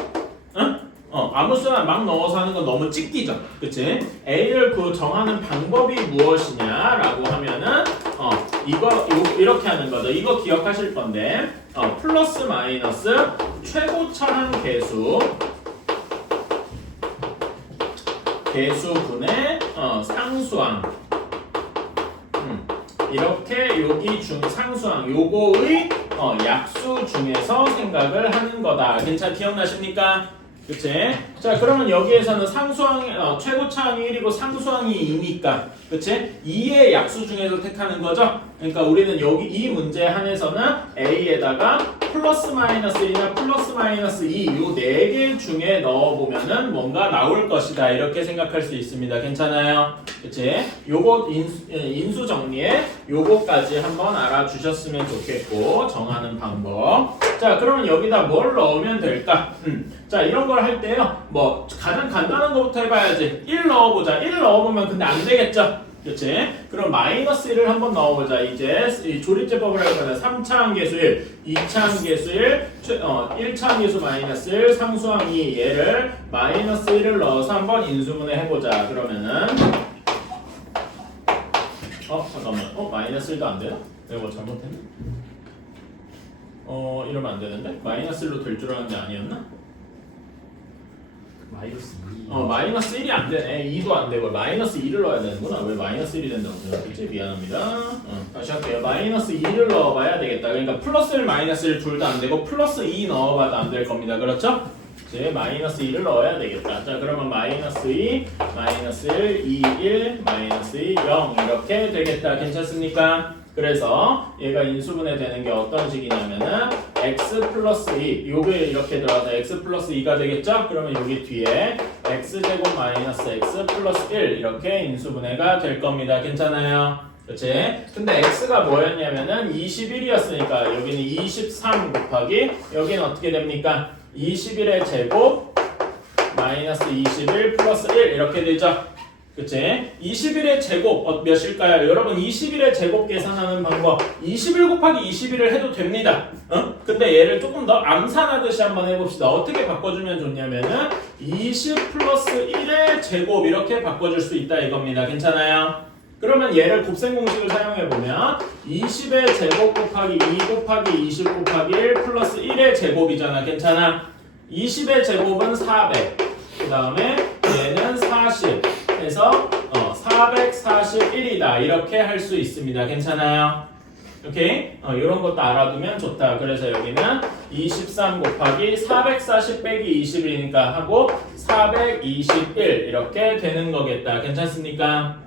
응? 아무 숫자나 막 넣어서 하는 건 너무 찍기죠. 그치? A를 그 정하는 방법이 무엇이냐라고 하면은 이렇게 하는 거죠. 이거 기억하실 건데 플러스 마이너스 최고차항 개수분의 상수항 이렇게 여기 상수항 요거의 약수 중에서 생각을 하는 거다. 기억나십니까? 그치? 자 그러면 여기에서는 상수항 최고차항이 1이고 상수항이 2니까 그치? 2의 약수 중에서 택하는 거죠? 그러니까 우리는 여기 이 문제에 한해서는 A에다가 플러스 마이너스 1이나 플러스 마이너스 2 요 4개 중에 넣어보면은 뭔가 나올 것이다 이렇게 생각할 수 있습니다. 괜찮아요? 그치? 요거 인수 정리에 요거까지 한번 알아주셨으면 좋겠고 정하는 방법. 자 그러면 여기다 뭘 넣으면 될까? 자 이런 걸 할 때요 뭐 가장 간단한 거부터 해봐야지. 1 넣어보자. 1 넣어보면 근데 안 되겠죠? 그치? 그럼 마이너스 1을 한번 넣어보자. 이제 이 조립제법을 할 거다. 3차항 계수 1, 2차항 계수 1, 1차항 계수 마이너스 1, 상수항 2 얘를 마이너스 1을 넣어서 한번 인수분해 해보자. 그러면은 잠깐만. 마이너스 1도 안 되나? 내가 뭐 잘못했나? 이러면 안 되는데? 마이너스 1로 될 줄 알았는데 아니었나? 마이너스 2. 마이너스 1이 안 되네. 2도 안 되고 마이너스 2를 넣어야 되는구나. 왜 마이너스 1이 된다고 생각했지? 미안합니다. 다시 할게요. 마이너스 2를 넣어봐야 되겠다. 그러니까 플러스 1, 마이너스 1 둘 다 안 되고 플러스 2 넣어봐도 안 될 겁니다. 그렇죠? 이제 마이너스 2를 넣어야 되겠다. 자 그러면 마이너스 2, 마이너스 1, 2, 1, 마이너스 2, 0 이렇게 되겠다. 괜찮습니까? 그래서 얘가 인수분해 되는 게 어떤 식이냐면은 x 플러스 2 요게 이렇게 들어가서 x 플러스 2가 되겠죠? 그러면 여기 뒤에 x제곱 마이너스 x 플러스 1 이렇게 인수분해가 될 겁니다. 괜찮아요? 그치? 근데 x가 뭐였냐면은 21이었으니까 여기는 23 곱하기 여기는 어떻게 됩니까? 21의 제곱 마이너스 21 플러스 1 이렇게 되죠? 그치? 21의 제곱 몇일까요? 여러분 21의 제곱 계산하는 방법 21 곱하기 21을 해도 됩니다. 근데 얘를 조금 더 암산하듯이 한번 해봅시다. 어떻게 바꿔주면 좋냐면은 20 플러스 1의 제곱 이렇게 바꿔줄 수 있다 이겁니다. 괜찮아요? 그러면 얘를 곱셈 공식을 사용해보면 20의 제곱 곱하기 2 곱하기 20 곱하기 1 플러스 1의 제곱이잖아. 괜찮아? 20의 제곱은 400 그 다음에 얘는 40 해서 441이다 이렇게 할 수 있습니다. 괜찮아요? 오케이? 이런 것도 알아두면 좋다. 그래서 여기는 23 곱하기 440 빼기 21이니까 하고 421 이렇게 되는 거겠다. 괜찮습니까?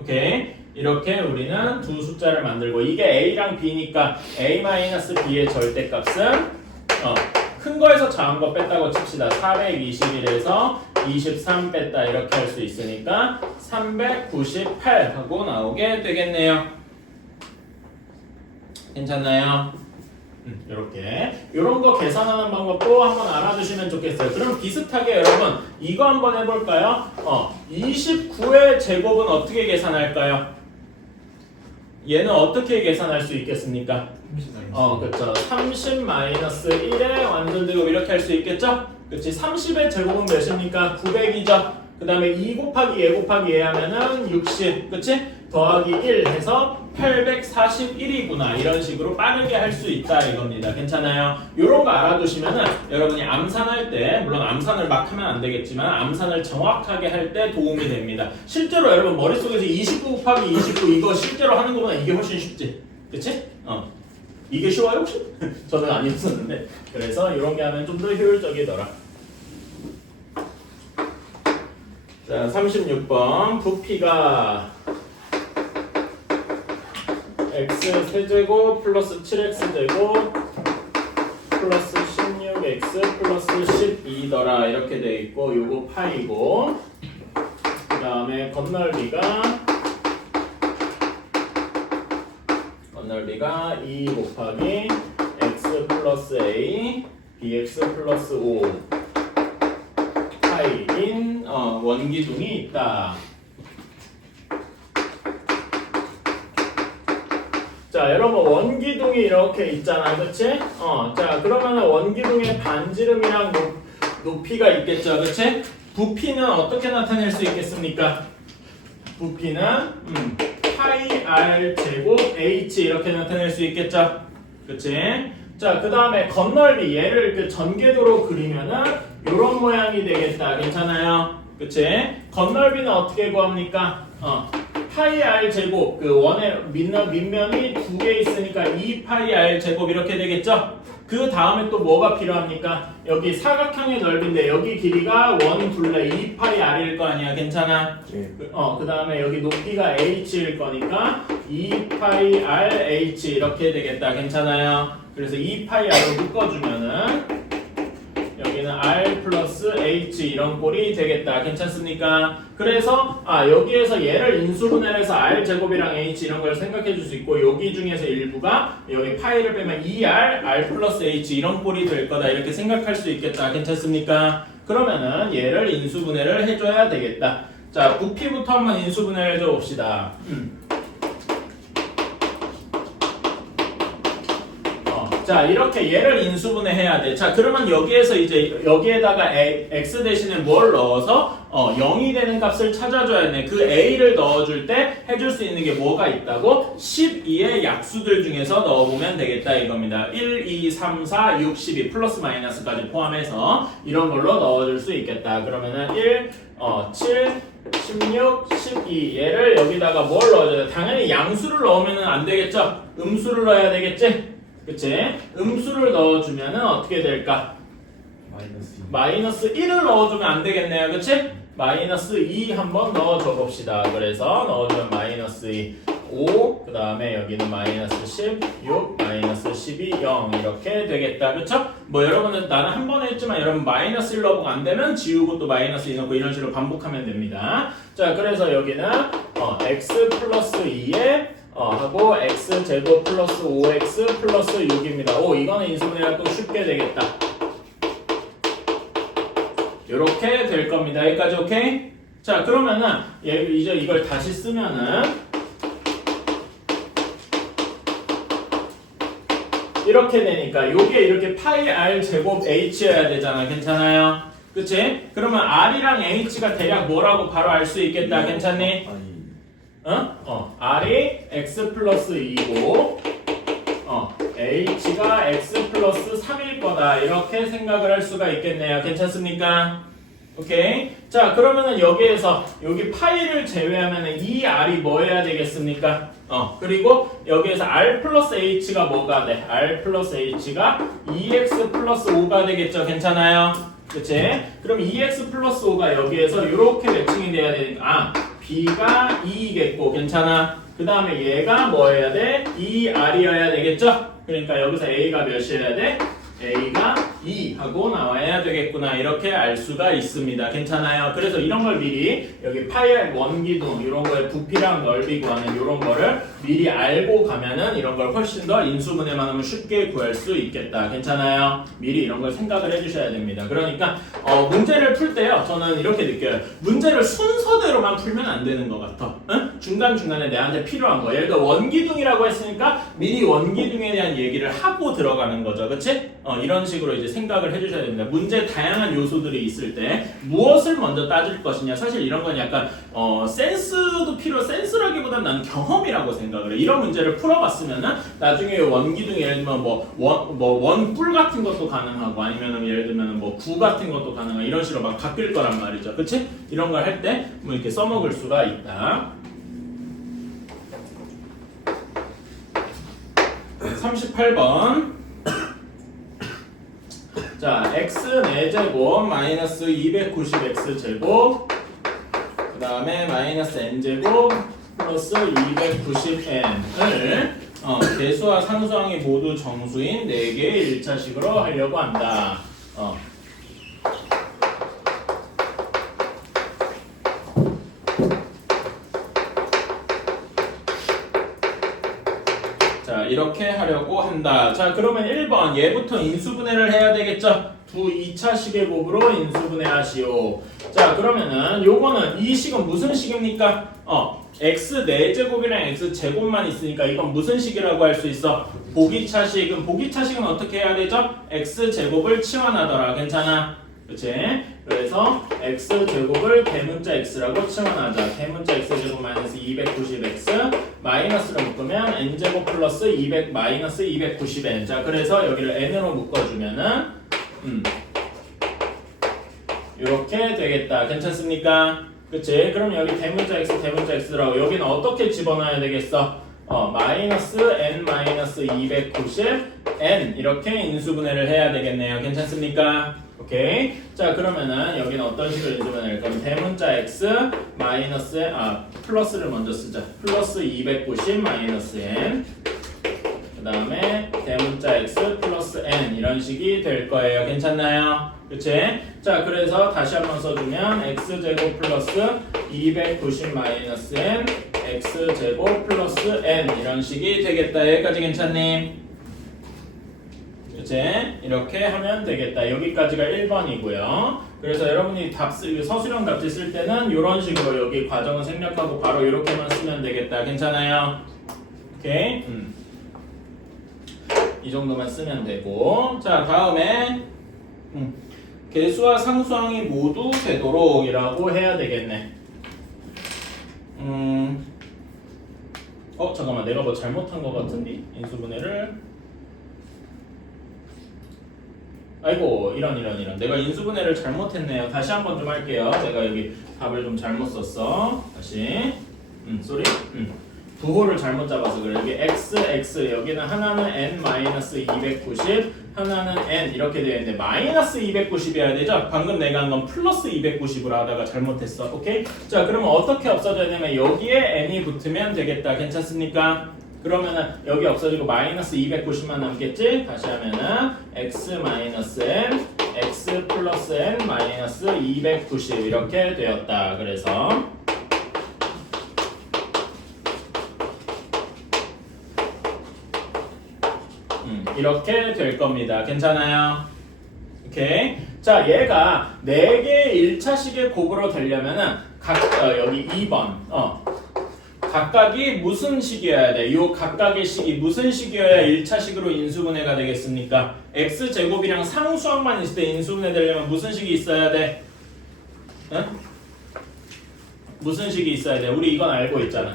오케이? 이렇게 우리는 두 숫자를 만들고 이게 A랑 B니까 A-B의 절대값은 큰 거에서 작은 거 뺐다고 칩시다. 421에서 23 뺐다 이렇게 할 수 있으니까 398 하고 나오게 되겠네요. 괜찮나요? 이렇게 이런 거 계산하는 방법도 한번 알아두시면 좋겠어요. 그럼 비슷하게 여러분 이거 한번 해볼까요? 29의 제곱은 어떻게 계산할까요? 얘는 어떻게 계산할 수 있겠습니까? 그렇죠. 30 마이너스 1의 완전제곱 이렇게 할 수 있겠죠? 그렇지. 30의 제곱은 몇입니까? 900이죠. 그 다음에 2 곱하기 얘 곱하기 얘 하면은 60. 그치? 더하기 1 해서 841이구나. 이런 식으로 빠르게 할 수 있다 이겁니다. 괜찮아요? 요런 거 알아두시면은 여러분이 암산할 때, 물론 암산을 막 하면 안 되겠지만 암산을 정확하게 할 때 도움이 됩니다. 실제로 여러분 머릿속에서 29 곱하기 29 이거 실제로 하는 거보다 이게 훨씬 쉽지. 그치? 이게 쉬워요 혹시? 저는 아니었었는데. 그래서 이런 게 하면 좀 더 효율적이더라. 자, 36번 부피가 x 세제곱 플러스 7x제곱 플러스 16x 플러스 12더라 이렇게 돼 있고 요거 파이고 그 다음에 건널비가 2 곱하기 x 플러스 a dx 플러스 5 파이인 원기둥이 있다. 자, 여러분 원기둥이 이렇게 있잖아, 그치? 자, 그러면은 원기둥의 반지름이랑 높이가 있겠죠, 그치? 부피는 어떻게 나타낼 수 있겠습니까? 부피는 파이 r 제곱 h 이렇게 나타낼 수 있겠죠, 그치? 자, 그 다음에 건널비 얘를 그 전개도로 그리면은 이런 모양이 되겠다, 괜찮아요? 그치? 건널비는 어떻게 구합니까? 파이 r 제곱 그 원의 밑면이 두 개 있으니까 2 파이 r 제곱 이렇게 되겠죠? 그 다음에 또 뭐가 필요합니까? 여기 사각형의 넓이인데 여기 길이가 원 둘레 2 파이 r일 거 아니야, 괜찮아? 네. 그 다음에 여기 높이가 h일 거니까 2 파이 r h 이렇게 되겠다, 괜찮아요? 그래서 2 파이 r로 묶어주면은 여기는 r 플러스 h 이런 꼴이 되겠다, 괜찮습니까? 그래서 여기에서 얘를 인수분해를 해서 r 제곱이랑 h 이런 걸 생각해 줄 수 있고 여기 중에서 일부가 여기 파이를 빼면 2r, r 플러스 h 이런 꼴이 될 거다 이렇게 생각할 수 있겠다, 괜찮습니까? 그러면은 얘를 인수분해를 해줘야 되겠다. 자, 부피부터 한번 인수분해를 해줘 봅시다. 자, 이렇게 얘를 인수분해해야 돼. 자, 그러면 여기에서 이제 여기에다가 x 대신에 뭘 넣어서 0이 되는 값을 찾아줘야 돼. 그 a를 넣어줄 때 해줄 수 있는 게 뭐가 있다고? 12의 약수들 중에서 넣어보면 되겠다 이겁니다. 1, 2, 3, 4, 6, 12 플러스 마이너스까지 포함해서 이런 걸로 넣어줄 수 있겠다. 그러면은 1, 7, 16, 12 얘를 여기다가 뭘 넣어줘야 돼? 당연히 양수를 넣으면 안 되겠죠? 음수를 넣어야 되겠지? 그치? 음수를 넣어주면은 어떻게 될까? 마이너스 1을 넣어주면 안 되겠네요, 그치? 마이너스 2 한번 넣어줘 봅시다. 그래서 넣어주면 마이너스 2, 5, 그 다음에 여기는 마이너스 10, 6, 마이너스 12, 0 이렇게 되겠다, 그쵸? 뭐 여러분은 나는 한 번 했지만 여러분 마이너스 1 넣어보고 안 되면 지우고 또 마이너스 2 넣고 이런 식으로 반복하면 됩니다. 자, 그래서 여기는 x 플러스 2에 하고 x 제곱 플러스 5x 플러스 6입니다. 이거는 인수분해가 또 쉽게 되겠다. 요렇게 될 겁니다. 여기까지 오케이? 자, 그러면은 이제 이걸 다시 쓰면은 이렇게 되니까 요게 이렇게 파이 r 제곱 h여야 되잖아. 괜찮아요? 그치? 그러면 r이랑 h가 대략 뭐라고 바로 알 수 있겠다. 괜찮니? r이 x 플러스 2고 h가 x 플러스 3일 거다 이렇게 생각을 할 수가 있겠네요. 괜찮습니까? 오케이. 자, 그러면은 여기에서 여기 파이를 제외하면은 이 r이 뭐 해야 되겠습니까? 그리고 여기에서 r 플러스 h가 뭐가 돼? r 플러스 h가 2x 플러스 5가 되겠죠. 괜찮아요? 그치? 그럼 2x 플러스 5가 여기에서 이렇게 매칭이 돼야 되니까 b가 2겠고 괜찮아? 그 다음에 얘가 뭐 해야 돼? 2r이어야 되겠죠? 그러니까 여기서 a가 몇이어야 돼? a가 2 하고 나와야 되겠구나 이렇게 알 수가 있습니다. 괜찮아요? 그래서 이런 걸 미리 여기 파이의 원기둥 이런 거에 부피랑 넓이 구하는 이런 거를 미리 알고 가면은 이런 걸 훨씬 더 인수분해만 하면 쉽게 구할 수 있겠다. 괜찮아요? 미리 이런 걸 생각을 해주셔야 됩니다. 그러니까 문제를 풀 때요 저는 이렇게 느껴요. 문제를 순서대로만 풀면 안 되는 것 같아. 응? 중간중간에 내한테 필요한 거. 예를 들어 원기둥이라고 했으니까 미리 원기둥에 대한 얘기를 하고 들어가는 거죠. 그치? 이런 식으로 이제 생각을 해주셔야 됩니다. 문제 다양한 요소들이 있을 때 무엇을 먼저 따질 것이냐. 사실 이런 건 약간 센스도 센스라기보다는 나는 경험이라고 생각을 해. 이런 문제를 풀어봤으면은 나중에 원기둥 예를 들면 원뿔 같은 것도 가능하고 아니면은 예를 들면 구 같은 것도 가능하고 이런 식으로 막 바뀔 거란 말이죠. 그치? 이런 걸 할 때 뭐 이렇게 써먹을 수가 있다. 38번. 자, x 4제곱 마이너스 290x 제곱 그 다음에 마이너스 n제곱 플러스 290n을 대수와 상수항이 모두 정수인 4개의 1차식으로 하려고 한다. 자, 되겠다. 이렇게 하려고 한다. 자, 그러면 1번 얘부터 인수분해를 해야 되겠죠? 두 2차식의 곱으로 인수분해하시오. 자, 그러면은 요거는 이 식은 무슨 식입니까? x 4제곱이랑 x 제곱만 있으니까 이건 무슨 식이라고 할 수 있어? 보기차식. 그럼 보기차식은 어떻게 해야 되죠? x 제곱을 치환하더라. 괜찮아? 그치? 그래서 x 제곱을 대문자 x라고 치환하자. 대문자 x 제곱 마이너스 290x 마이너스를 묶으면 n 제곱 플러스 200 마이너스 290n. 자, 그래서 여기를 n으로 묶어주면은 이렇게 되겠다. 괜찮습니까? 그치? 그럼 여기 대문자 x라고 여기는 어떻게 집어넣어야 되겠어? 마이너스 n 마이너스 290 n 이렇게 인수분해를 해야 되겠네요. 괜찮습니까? 오케이. 자, 그러면은 여기는 어떤 식으로 인수분해할 거면 대문자 x 마이너스 플러스를 먼저 쓰자. 플러스 290 마이너스 n 그 다음에 대문자 x 플러스 n 이런 식이 될 거예요. 괜찮나요? 그치? 자, 그래서 다시 한번 써주면 x제곱 플러스 290 마이너스 n x제곱 플러스 n 이런 식이 되겠다. 여기까지 괜찮니? 그치? 이렇게 하면 되겠다. 여기까지가 1번이고요. 그래서 여러분이 서술형 답지 쓸 때는 이런 식으로 여기 과정을 생략하고 바로 이렇게만 쓰면 되겠다. 괜찮아요? 오케이? 이 정도만 쓰면 되고. 자, 다음에 개수와 상수항이 모두 되도록 이라고 해야 되겠네. 잠깐만, 내가 뭐 잘못한 것 같은데? 인수분해를 아이고, 이런 내가 인수분해를 잘못했네요. 다시 한번 좀 할게요. 내가 여기 답을 좀 잘못 썼어. 다시 부호를 잘못 잡아서 그래. 여기 x 여기는 하나는 n-290 하나는 n 이렇게 되어 있는데 마이너스 290이어야 되죠? 방금 내가 한 건 플러스 290으로 하다가 잘못했어. 오케이? 자, 그러면 어떻게 없어져야 되냐면 여기에 n이 붙으면 되겠다. 괜찮습니까? 그러면은 여기 없어지고 마이너스 290만 남겠지? 다시 하면은 x 마이너스 n x 플러스 n 마이너스 290 이렇게 되었다. 그래서 이렇게 될 겁니다. 괜찮아요? 오케이. 자, 얘가 4개의 1차식의 곱으로 되려면은 여기 2번 각각이 무슨 식이어야 돼? 요 각각의 식이 무슨 식이어야 1차식으로 인수분해가 되겠습니까? x제곱이랑 상수항만 있을 때 인수분해 되려면 무슨 식이 있어야 돼? 응? 무슨 식이 있어야 돼? 우리 이건 알고 있잖아.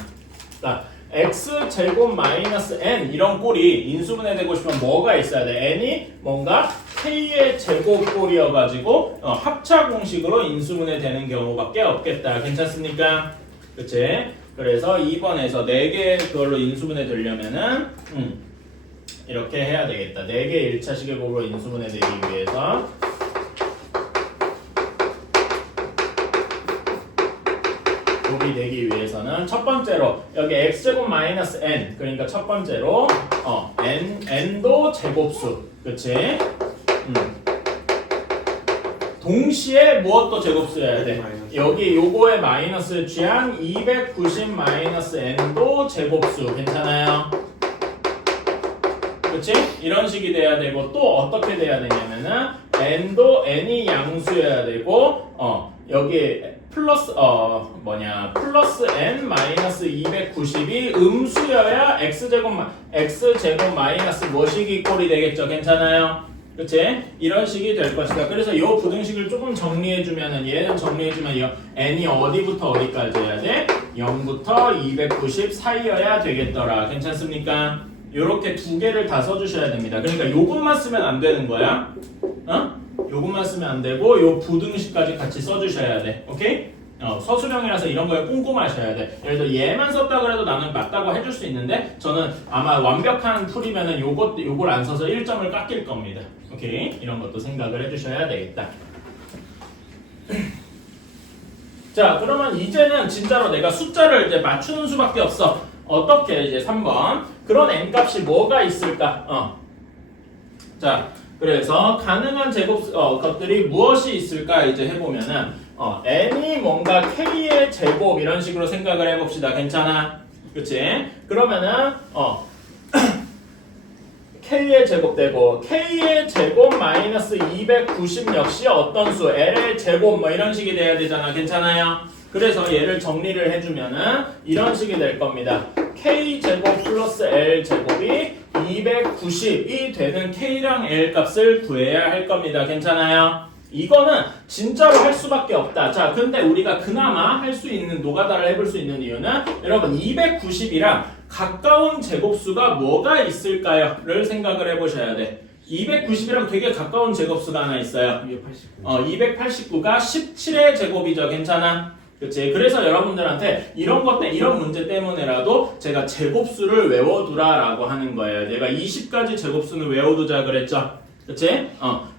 자, x제곱 마이너스 n 이런 꼴이 인수분해 되고 싶으면 뭐가 있어야 돼? n이 뭔가 k의 제곱꼴이어가지고 합차 공식으로 인수분해 되는 경우밖에 없겠다. 괜찮습니까? 그치? 그래서 2번에서 4개 그걸로 인수분해 되려면은 이렇게 해야 되겠다. 4개 1차식의 곱으로 인수분해 되기 위해서 곱이 되기 위해서는 첫 번째로 여기 x제곱 마이너스 n 그러니까 첫 번째로 n도 제곱수 그치? 동시에 무엇도 제곱수여야 돼? 여기 요거에 마이너스를 취한 290 마이너스 n도 제곱수 괜찮아요? 그치? 이런 식이 돼야 되고 또 어떻게 돼야 되냐면은 n도 n이 양수여야 되고 여기 플러스 플러스 n 마이너스 290이 음수여야 x제곱 마이너스 무엇이 꼴이 되겠죠? 괜찮아요? 그치? 이런 식이 될 것이다. 그래서 이 부등식을 조금 정리해주면은 얘는 정리해주면 n이 어디부터 어디까지 해야 돼? 0부터 290 사이여야 되겠더라. 괜찮습니까? 요렇게 2개를 다 써주셔야 됩니다. 그러니까 요것만 쓰면 안 되는 거야. 요것만 쓰면 안 되고 요 부등식까지 같이 써주셔야 돼. 오케이? 서술형이라서 이런 거에 꼼꼼하셔야 돼. 예를 들어 얘만 썼다 그래도 나는 맞다고 해줄 수 있는데 저는 아마 완벽한 풀이면은 요걸 안 써서 1점을 깎일 겁니다. 오케이? 이런 것도 생각을 해주셔야 되겠다. 자, 그러면 이제는 진짜로 내가 숫자를 이제 맞추는 수밖에 없어. 어떻게 이제 3번 그런 n 값이 뭐가 있을까? 자, 그래서 가능한 제곱 것들이 무엇이 있을까 이제 해보면은 n이 뭔가 k의 제곱 이런 식으로 생각을 해봅시다. 괜찮아? 그치? 그러면은 K의 제곱 되고 K의 제곱 마이너스 290 역시 어떤 수 L의 제곱 뭐 이런 식이 돼야 되잖아. 괜찮아요? 그래서 얘를 정리를 해주면은 이런 식이 될 겁니다. K 제곱 플러스 L 제곱이 290이 되는 K랑 L 값을 구해야 할 겁니다. 괜찮아요? 이거는 진짜로 할 수밖에 없다. 자, 근데 우리가 그나마 할 수 있는 노가다를 해볼 수 있는 이유는 여러분 290이랑 가까운 제곱수가 뭐가 있을까요? 를 생각을 해보셔야 돼. 290이랑 되게 가까운 제곱수가 하나 있어요. 289. 289가 17의 제곱이죠. 괜찮아? 그치? 그래서 여러분들한테 이런 문제 때문에라도 제가 제곱수를 외워두라라고 하는 거예요. 내가 20가지 제곱수는 외워두자 그랬죠? 그치?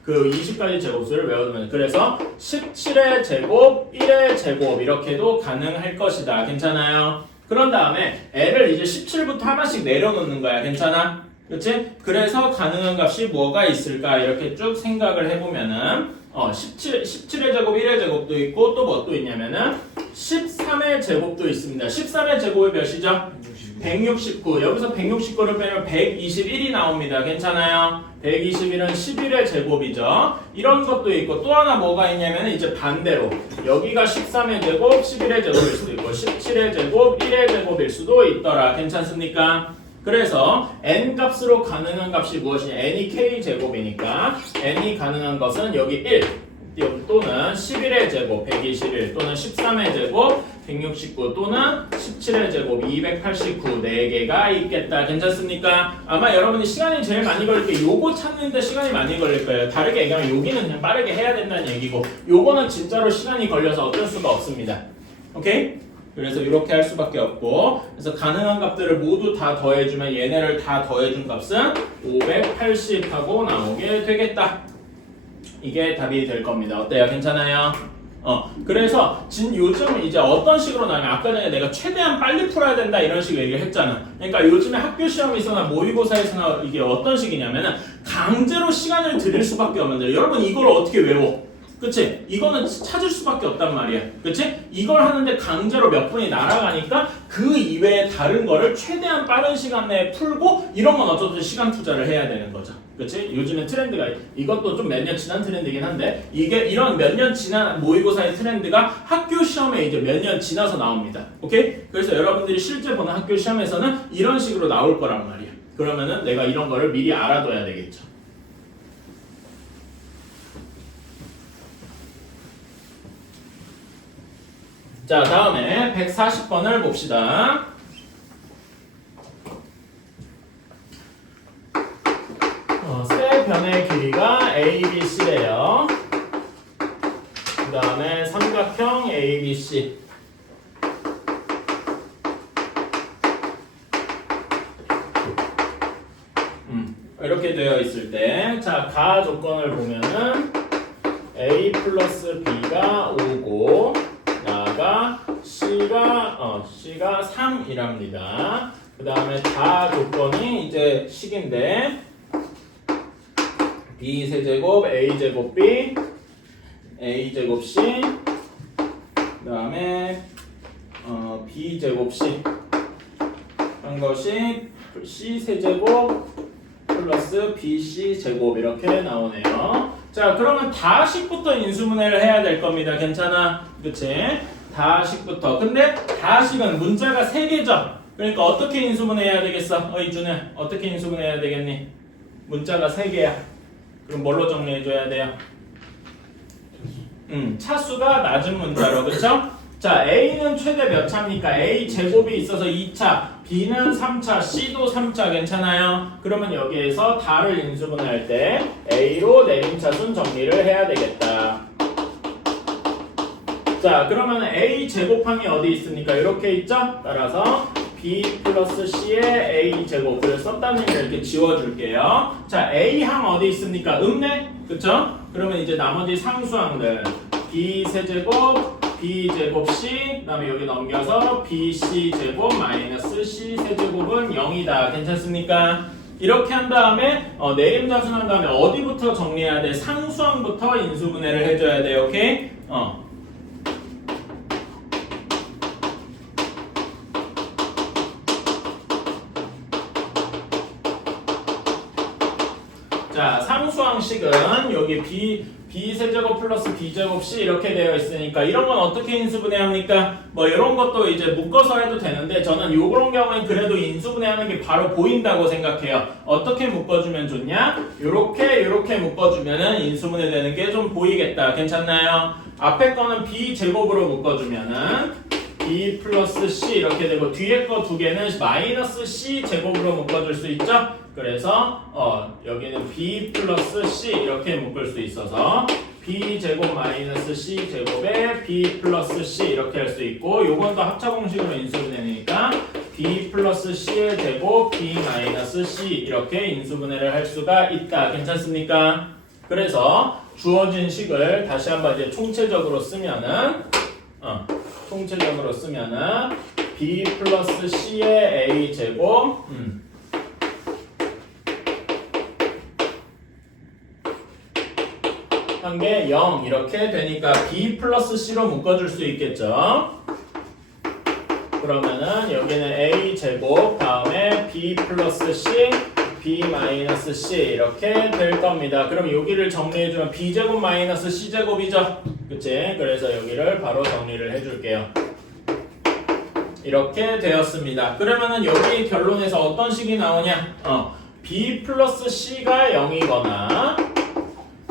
그 20가지 제곱수를 외워두면 그래서 17의 제곱, 1의 제곱 이렇게도 가능할 것이다. 괜찮아요? 그런 다음에 L을 이제 17부터 하나씩 내려놓는 거야. 괜찮아? 그치? 그래서 가능한 값이 뭐가 있을까? 이렇게 쭉 생각을 해보면은 17의 제곱, 1의 제곱도 있고 또 뭐 또 있냐면은 13의 제곱도 있습니다. 13의 제곱이 몇이죠? 169. 여기서 169를 빼면 121이 나옵니다. 괜찮아요? 121은 11의 제곱이죠. 이런 것도 있고 또 하나 뭐가 있냐면 이제 반대로 여기가 13의 제곱, 11의 제곱일 수도 있고 17의 제곱, 1의 제곱일 수도 있더라. 괜찮습니까? 그래서 n 값으로 가능한 값이 무엇이냐? n이 k 제곱이니까 n이 가능한 것은 여기 1 또는 11의 제곱 121 또는 13의 제곱 169 또는 17의 제곱 289 4개가 있겠다. 괜찮습니까? 아마 여러분이 시간이 제일 많이 걸릴 게 요거 찾는데 시간이 많이 걸릴 거예요. 다르게 얘기하면 여기는 그냥 빠르게 해야 된다는 얘기고 요거는 진짜로 시간이 걸려서 어쩔 수가 없습니다. 오케이? 그래서 이렇게 할 수밖에 없고 그래서 가능한 값들을 모두 다 더해주면 얘네를 다 더해준 값은 580하고 나오게 되겠다. 이게 답이 될 겁니다. 어때요? 괜찮아요? 그래서 요즘 이제 어떤 식으로 나오면 아까 전에 내가 최대한 빨리 풀어야 된다 이런 식으로 얘기를 했잖아. 그러니까 요즘에 학교 시험에서나 모의고사에서나 이게 어떤 식이냐면은 강제로 시간을 들일 수밖에 없는데 여러분 이걸 어떻게 외워? 그치? 이거는 찾을 수밖에 없단 말이야. 그치? 이걸 하는데 강제로 몇 분이 날아가니까 그 이외에 다른 거를 최대한 빠른 시간 내에 풀고 이런 건 어쩌든 시간 투자를 해야 되는 거죠. 그치? 요즘에 트렌드가 이것도 좀 몇 년 지난 트렌드긴 한데 이게 이런 몇 년 지난 모의고사의 트렌드가 학교 시험에 이제 몇 년 지나서 나옵니다. 오케이? 그래서 여러분들이 실제 보는 학교 시험에서는 이런 식으로 나올 거란 말이야. 그러면은 내가 이런 거를 미리 알아둬야 되겠죠. 자, 다음에 140번을 봅시다. 세 변의 길이가 ABC래요. 그 다음에 삼각형 ABC. 이렇게 되어 있을 때, 자, 가 조건을 보면은 A 플러스 B가 5고, 나가 C가 3이랍니다. 그 다음에 다 조건이 이제 식인데 B 세제곱 A제곱 B A제곱 C 그 다음에 B제곱 C 한 것이 C 세제곱 플러스 BC 제곱 이렇게 나오네요. 자, 그러면 다식부터 인수분해를 해야 될 겁니다. 괜찮아? 그치? 다식부터. 근데 다식은 문자가 3개죠? 그러니까 어떻게 인수분해해야 되겠어? 이준혜 어떻게 인수분해해야 되겠니? 문자가 3개야. 그럼 뭘로 정리해줘야 돼요? 차수가 낮은 문자로. 그쵸? 자, A는 최대 몇 차입니까? A 제곱이 있어서 2차, B는 3차, C도 3차. 괜찮아요? 그러면 여기에서 다를 인수분해할 때 A로 내림차순 정리를 해야 되겠다. 자, 그러면 A 제곱항이 어디 있습니까? 이렇게 있죠? 따라서 B 플러스 C의 A 제곱을 썼다는 걸 이렇게 지워줄게요. 자, A항 어디 있습니까? 없네? 그쵸? 그러면 이제 나머지 상수항들 B 세제곱 B 제곱 C, 그 다음에 여기 넘겨서 BC 제곱 마이너스 C 세제곱은 0이다. 괜찮습니까? 이렇게 한 다음에 내림차순 한 다음에 어디부터 정리해야 돼? 상수항부터 인수분해를 해줘야 돼. 오케이? 자, 상수항식은 여기 b 세제곱 플러스 b제곱 c 이렇게 되어 있으니까 이런 건 어떻게 인수분해합니까? 뭐 이런 것도 이제 묶어서 해도 되는데 저는 요런 경우엔 그래도 인수분해하는 게 바로 보인다고 생각해요. 어떻게 묶어주면 좋냐? 요렇게 묶어주면은 인수분해되는 게 좀 보이겠다. 괜찮나요? 앞에 거는 b제곱으로 묶어주면은 b 플러스 c 이렇게 되고 뒤에 거 두 개는 마이너스 c 제곱으로 묶어줄 수 있죠? 그래서 여기는 b 플러스 c 이렇게 묶을 수 있어서 b 제곱 마이너스 c 제곱에 b 플러스 c 이렇게 할 수 있고 요건 또 합차 공식으로 인수분해니까 b 플러스 c의 제곱 b 마이너스 c 이렇게 인수분해를 할 수가 있다. 괜찮습니까? 그래서 주어진 식을 다시 한번 이제 총체적으로 쓰면은 b 플러스 c의 a 제곱 한 게 0 이렇게 되니까 b 플러스 c로 묶어줄 수 있겠죠. 그러면은 여기는 a 제곱 다음에 b 플러스 c b 마이너스 c 이렇게 될 겁니다. 그럼 여기를 정리해주면 b 제곱 마이너스 c 제곱이죠. 그치? 그래서 여기를 바로 정리를 해줄게요. 이렇게 되었습니다. 그러면은 여기 결론에서 어떤 식이 나오냐? b 플러스 c가 0이거나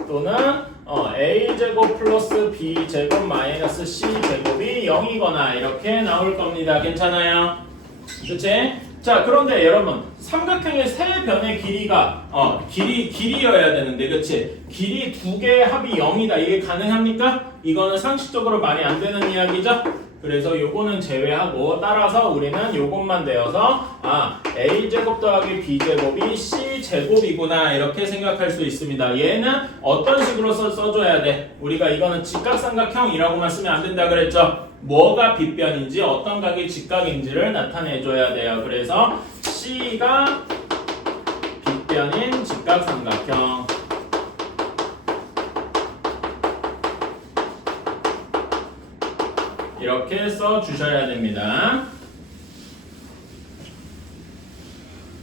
또는 a제곱 플러스 b제곱 마이너스 c제곱이 0이거나 이렇게 나올 겁니다. 괜찮아요? 그치? 자, 그런데 여러분 삼각형의 세 변의 길이가 길이여야 되는데 그치? 길이 두 개의 합이 0이다. 이게 가능합니까? 이거는 상식적으로 말이 안 되는 이야기죠? 그래서 요거는 제외하고 따라서 우리는 요것만 되어서 a제곱 더하기 b제곱이 c제곱이구나 이렇게 생각할 수 있습니다. 얘는 어떤 식으로 써줘야 돼? 우리가 이거는 직각삼각형이라고만 쓰면 안 된다 그랬죠? 뭐가 빗변인지 어떤 각이 직각인지를 나타내줘야 돼요. 그래서 c가 빗변인 직각삼각형 이렇게 써주셔야 됩니다.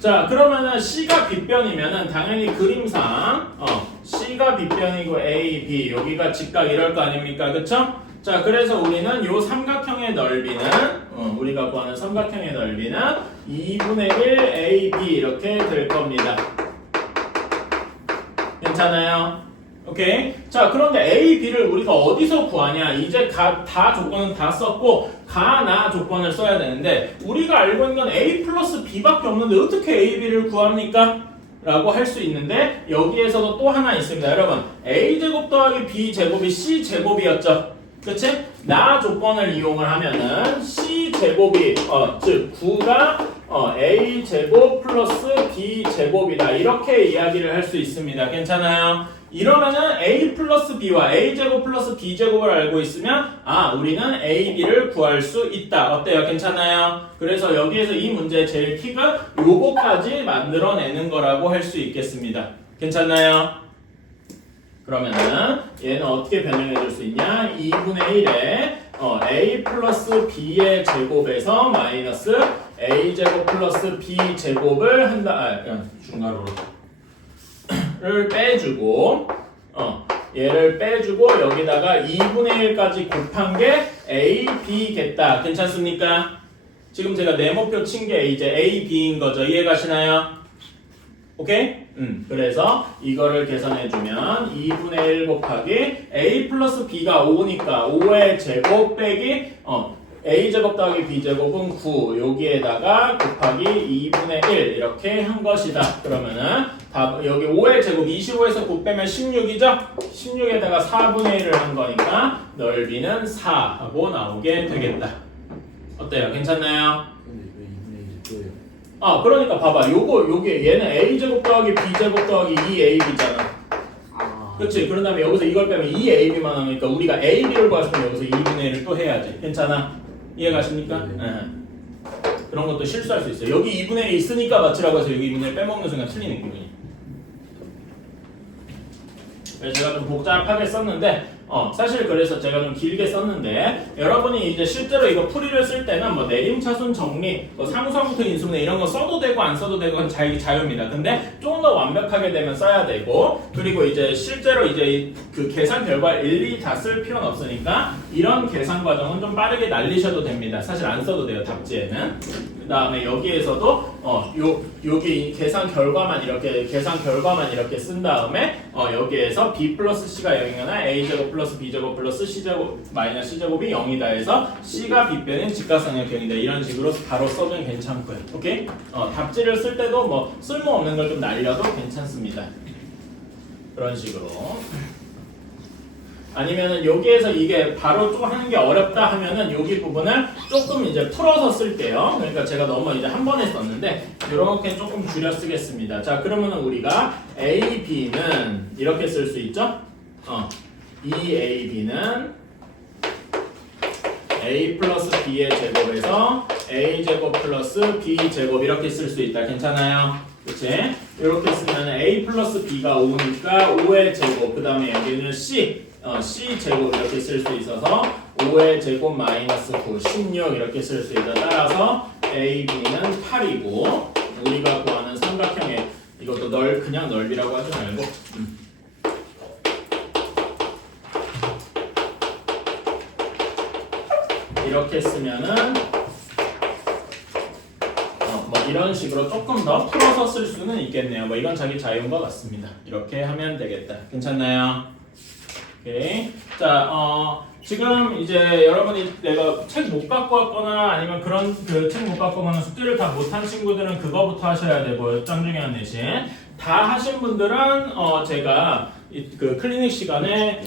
자, 그러면은 C가 빗변이면은 당연히 그림상 C가 빗변이고 A, B 여기가 직각 이럴 거 아닙니까? 그쵸? 자, 그래서 우리는 요 삼각형의 넓이는 우리가 구하는 삼각형의 넓이는 2분의 1 A, B 이렇게 될 겁니다. 괜찮아요? 오케이. 자, 그런데 A, B를 우리가 어디서 구하냐? 이제 다 조건은 다 썼고 가나 조건을 써야 되는데 우리가 알고 있는 건 A 플러스 B밖에 없는데 어떻게 A, B를 구합니까? 라고 할 수 있는데 여기에서도 또 하나 있습니다. 여러분 A제곱 더하기 B제곱이 C제곱이었죠? 그치? 나 조건을 이용을 하면은 C제곱이 즉 9가 A제곱 플러스 B제곱이다 이렇게 이야기를 할 수 있습니다. 괜찮아요? 이러면은 A 플러스 B와 A제곱 플러스 B제곱을 알고 있으면 우리는 A, B를 구할 수 있다. 어때요? 괜찮아요? 그래서 여기에서 이 문제의 제일 킥은 요거까지 만들어내는 거라고 할 수 있겠습니다. 괜찮나요? 그러면은 얘는 어떻게 변형해 줄 수 있냐? 2분의 1에 A 플러스 B의 제곱에서 마이너스 A제곱 플러스 B제곱을 한다. 중괄호로 를 빼주고 얘를 빼주고 여기다가 2분의 1까지 곱한 게 A, B겠다. 괜찮습니까? 지금 제가 네모표 친 게 이제 A, B인 거죠. 이해가시나요? 오케이? 그래서 이거를 계산해주면 2분의 1 곱하기 A 플러스 B가 5니까 5의 제곱 빼기 A제곱 더하기 B제곱은 9 여기에다가 곱하기 2분의 1 이렇게 한 것이다. 그러면은 여기 5의 제곱 25에서 9 빼면 16이죠? 16에다가 4분의 1을 한 거니까 넓이는 4 하고 나오게 되겠다. 어때요? 괜찮나요? 그러니까 봐봐. 요게 얘는 A제곱 더하기 B제곱 더하기 2AB잖아. 그치? 그런 다음에 여기서 이걸 빼면 2AB만 하니까 우리가 AB를 구하시면 여기서 2분의 1을 또 해야지. 괜찮아? 이해가십니까? 네. 그런 것도 실수할 수 있어요. 여기 2분의 1이 있으니까 맞추라고 해서 여기 2분의 1 빼먹는 순간 틀리는 기분이. 그래서 제가 좀 복잡하게 썼는데 사실 그래서 제가 좀 길게 썼는데 여러분이 이제 실제로 이거 풀이를 쓸 때는 뭐 내림차순 정리, 뭐 상수항부터 인수분해 이런 거 써도 되고 안 써도 되고 그건 자유입니다. 근데 조금 더 완벽하게 되면 써야 되고 그리고 이제 실제로 이제 그 계산 결과 일일이 다 쓸 필요는 없으니까 이런 계산 과정은 좀 빠르게 날리셔도 됩니다. 사실 안 써도 돼요 답지에는. 그 다음에 여기에서도 여기 계산 결과만 이렇게 쓴 다음에 여기에서 b 플러스 c가 0이거나 a 제곱 플러스 b 제곱 플러스 c 제곱 마이너스 c 제곱이 0이다 해서 c가 b 빼는 직각상의 경이다 이런 식으로 바로 써도 괜찮고요. 오케이? 답지를 쓸 때도 뭐 쓸모없는 걸 좀 날려도 괜찮습니다. 그런 식으로. 아니면은 여기에서 이게 바로 좀 하는 게 어렵다 하면은 여기 부분을 조금 이제 풀어서 쓸게요. 그러니까 제가 너무 이제 한 번에 썼는데 이렇게 조금 줄여 쓰겠습니다. 자, 그러면은 우리가 A, B는 이렇게 쓸 수 있죠? 이 A, B는 A 플러스 B의 제곱에서 A 제곱 플러스 B 제곱 이렇게 쓸 수 있다. 괜찮아요? 그치? 이렇게 쓰면 A 플러스 B가 5니까 5의 제곱 그 다음에 여기는 C C 제곱 이렇게 쓸 수 있어서 5의 제곱 마이너스 9, 16 이렇게 쓸 수 있다. 따라서 A, B는 8이고 우리가 구하는 삼각형의 이것도 그냥 넓이라고 하지 말고 이렇게 쓰면은 뭐 이런 식으로 조금 더 풀어서 쓸 수는 있겠네요. 뭐 이건 자기 자유인 것 같습니다. 이렇게 하면 되겠다. 괜찮나요? 오케이. 자, 지금 이제 여러분이 내가 책 못 갖고 왔거나 아니면 그런 그 책 못 갖고 오거나 숙제를 다 못한 친구들은 그거부터 하셔야 되고 짬중요한 대신 다 하신 분들은 제가 그 클리닉 시간에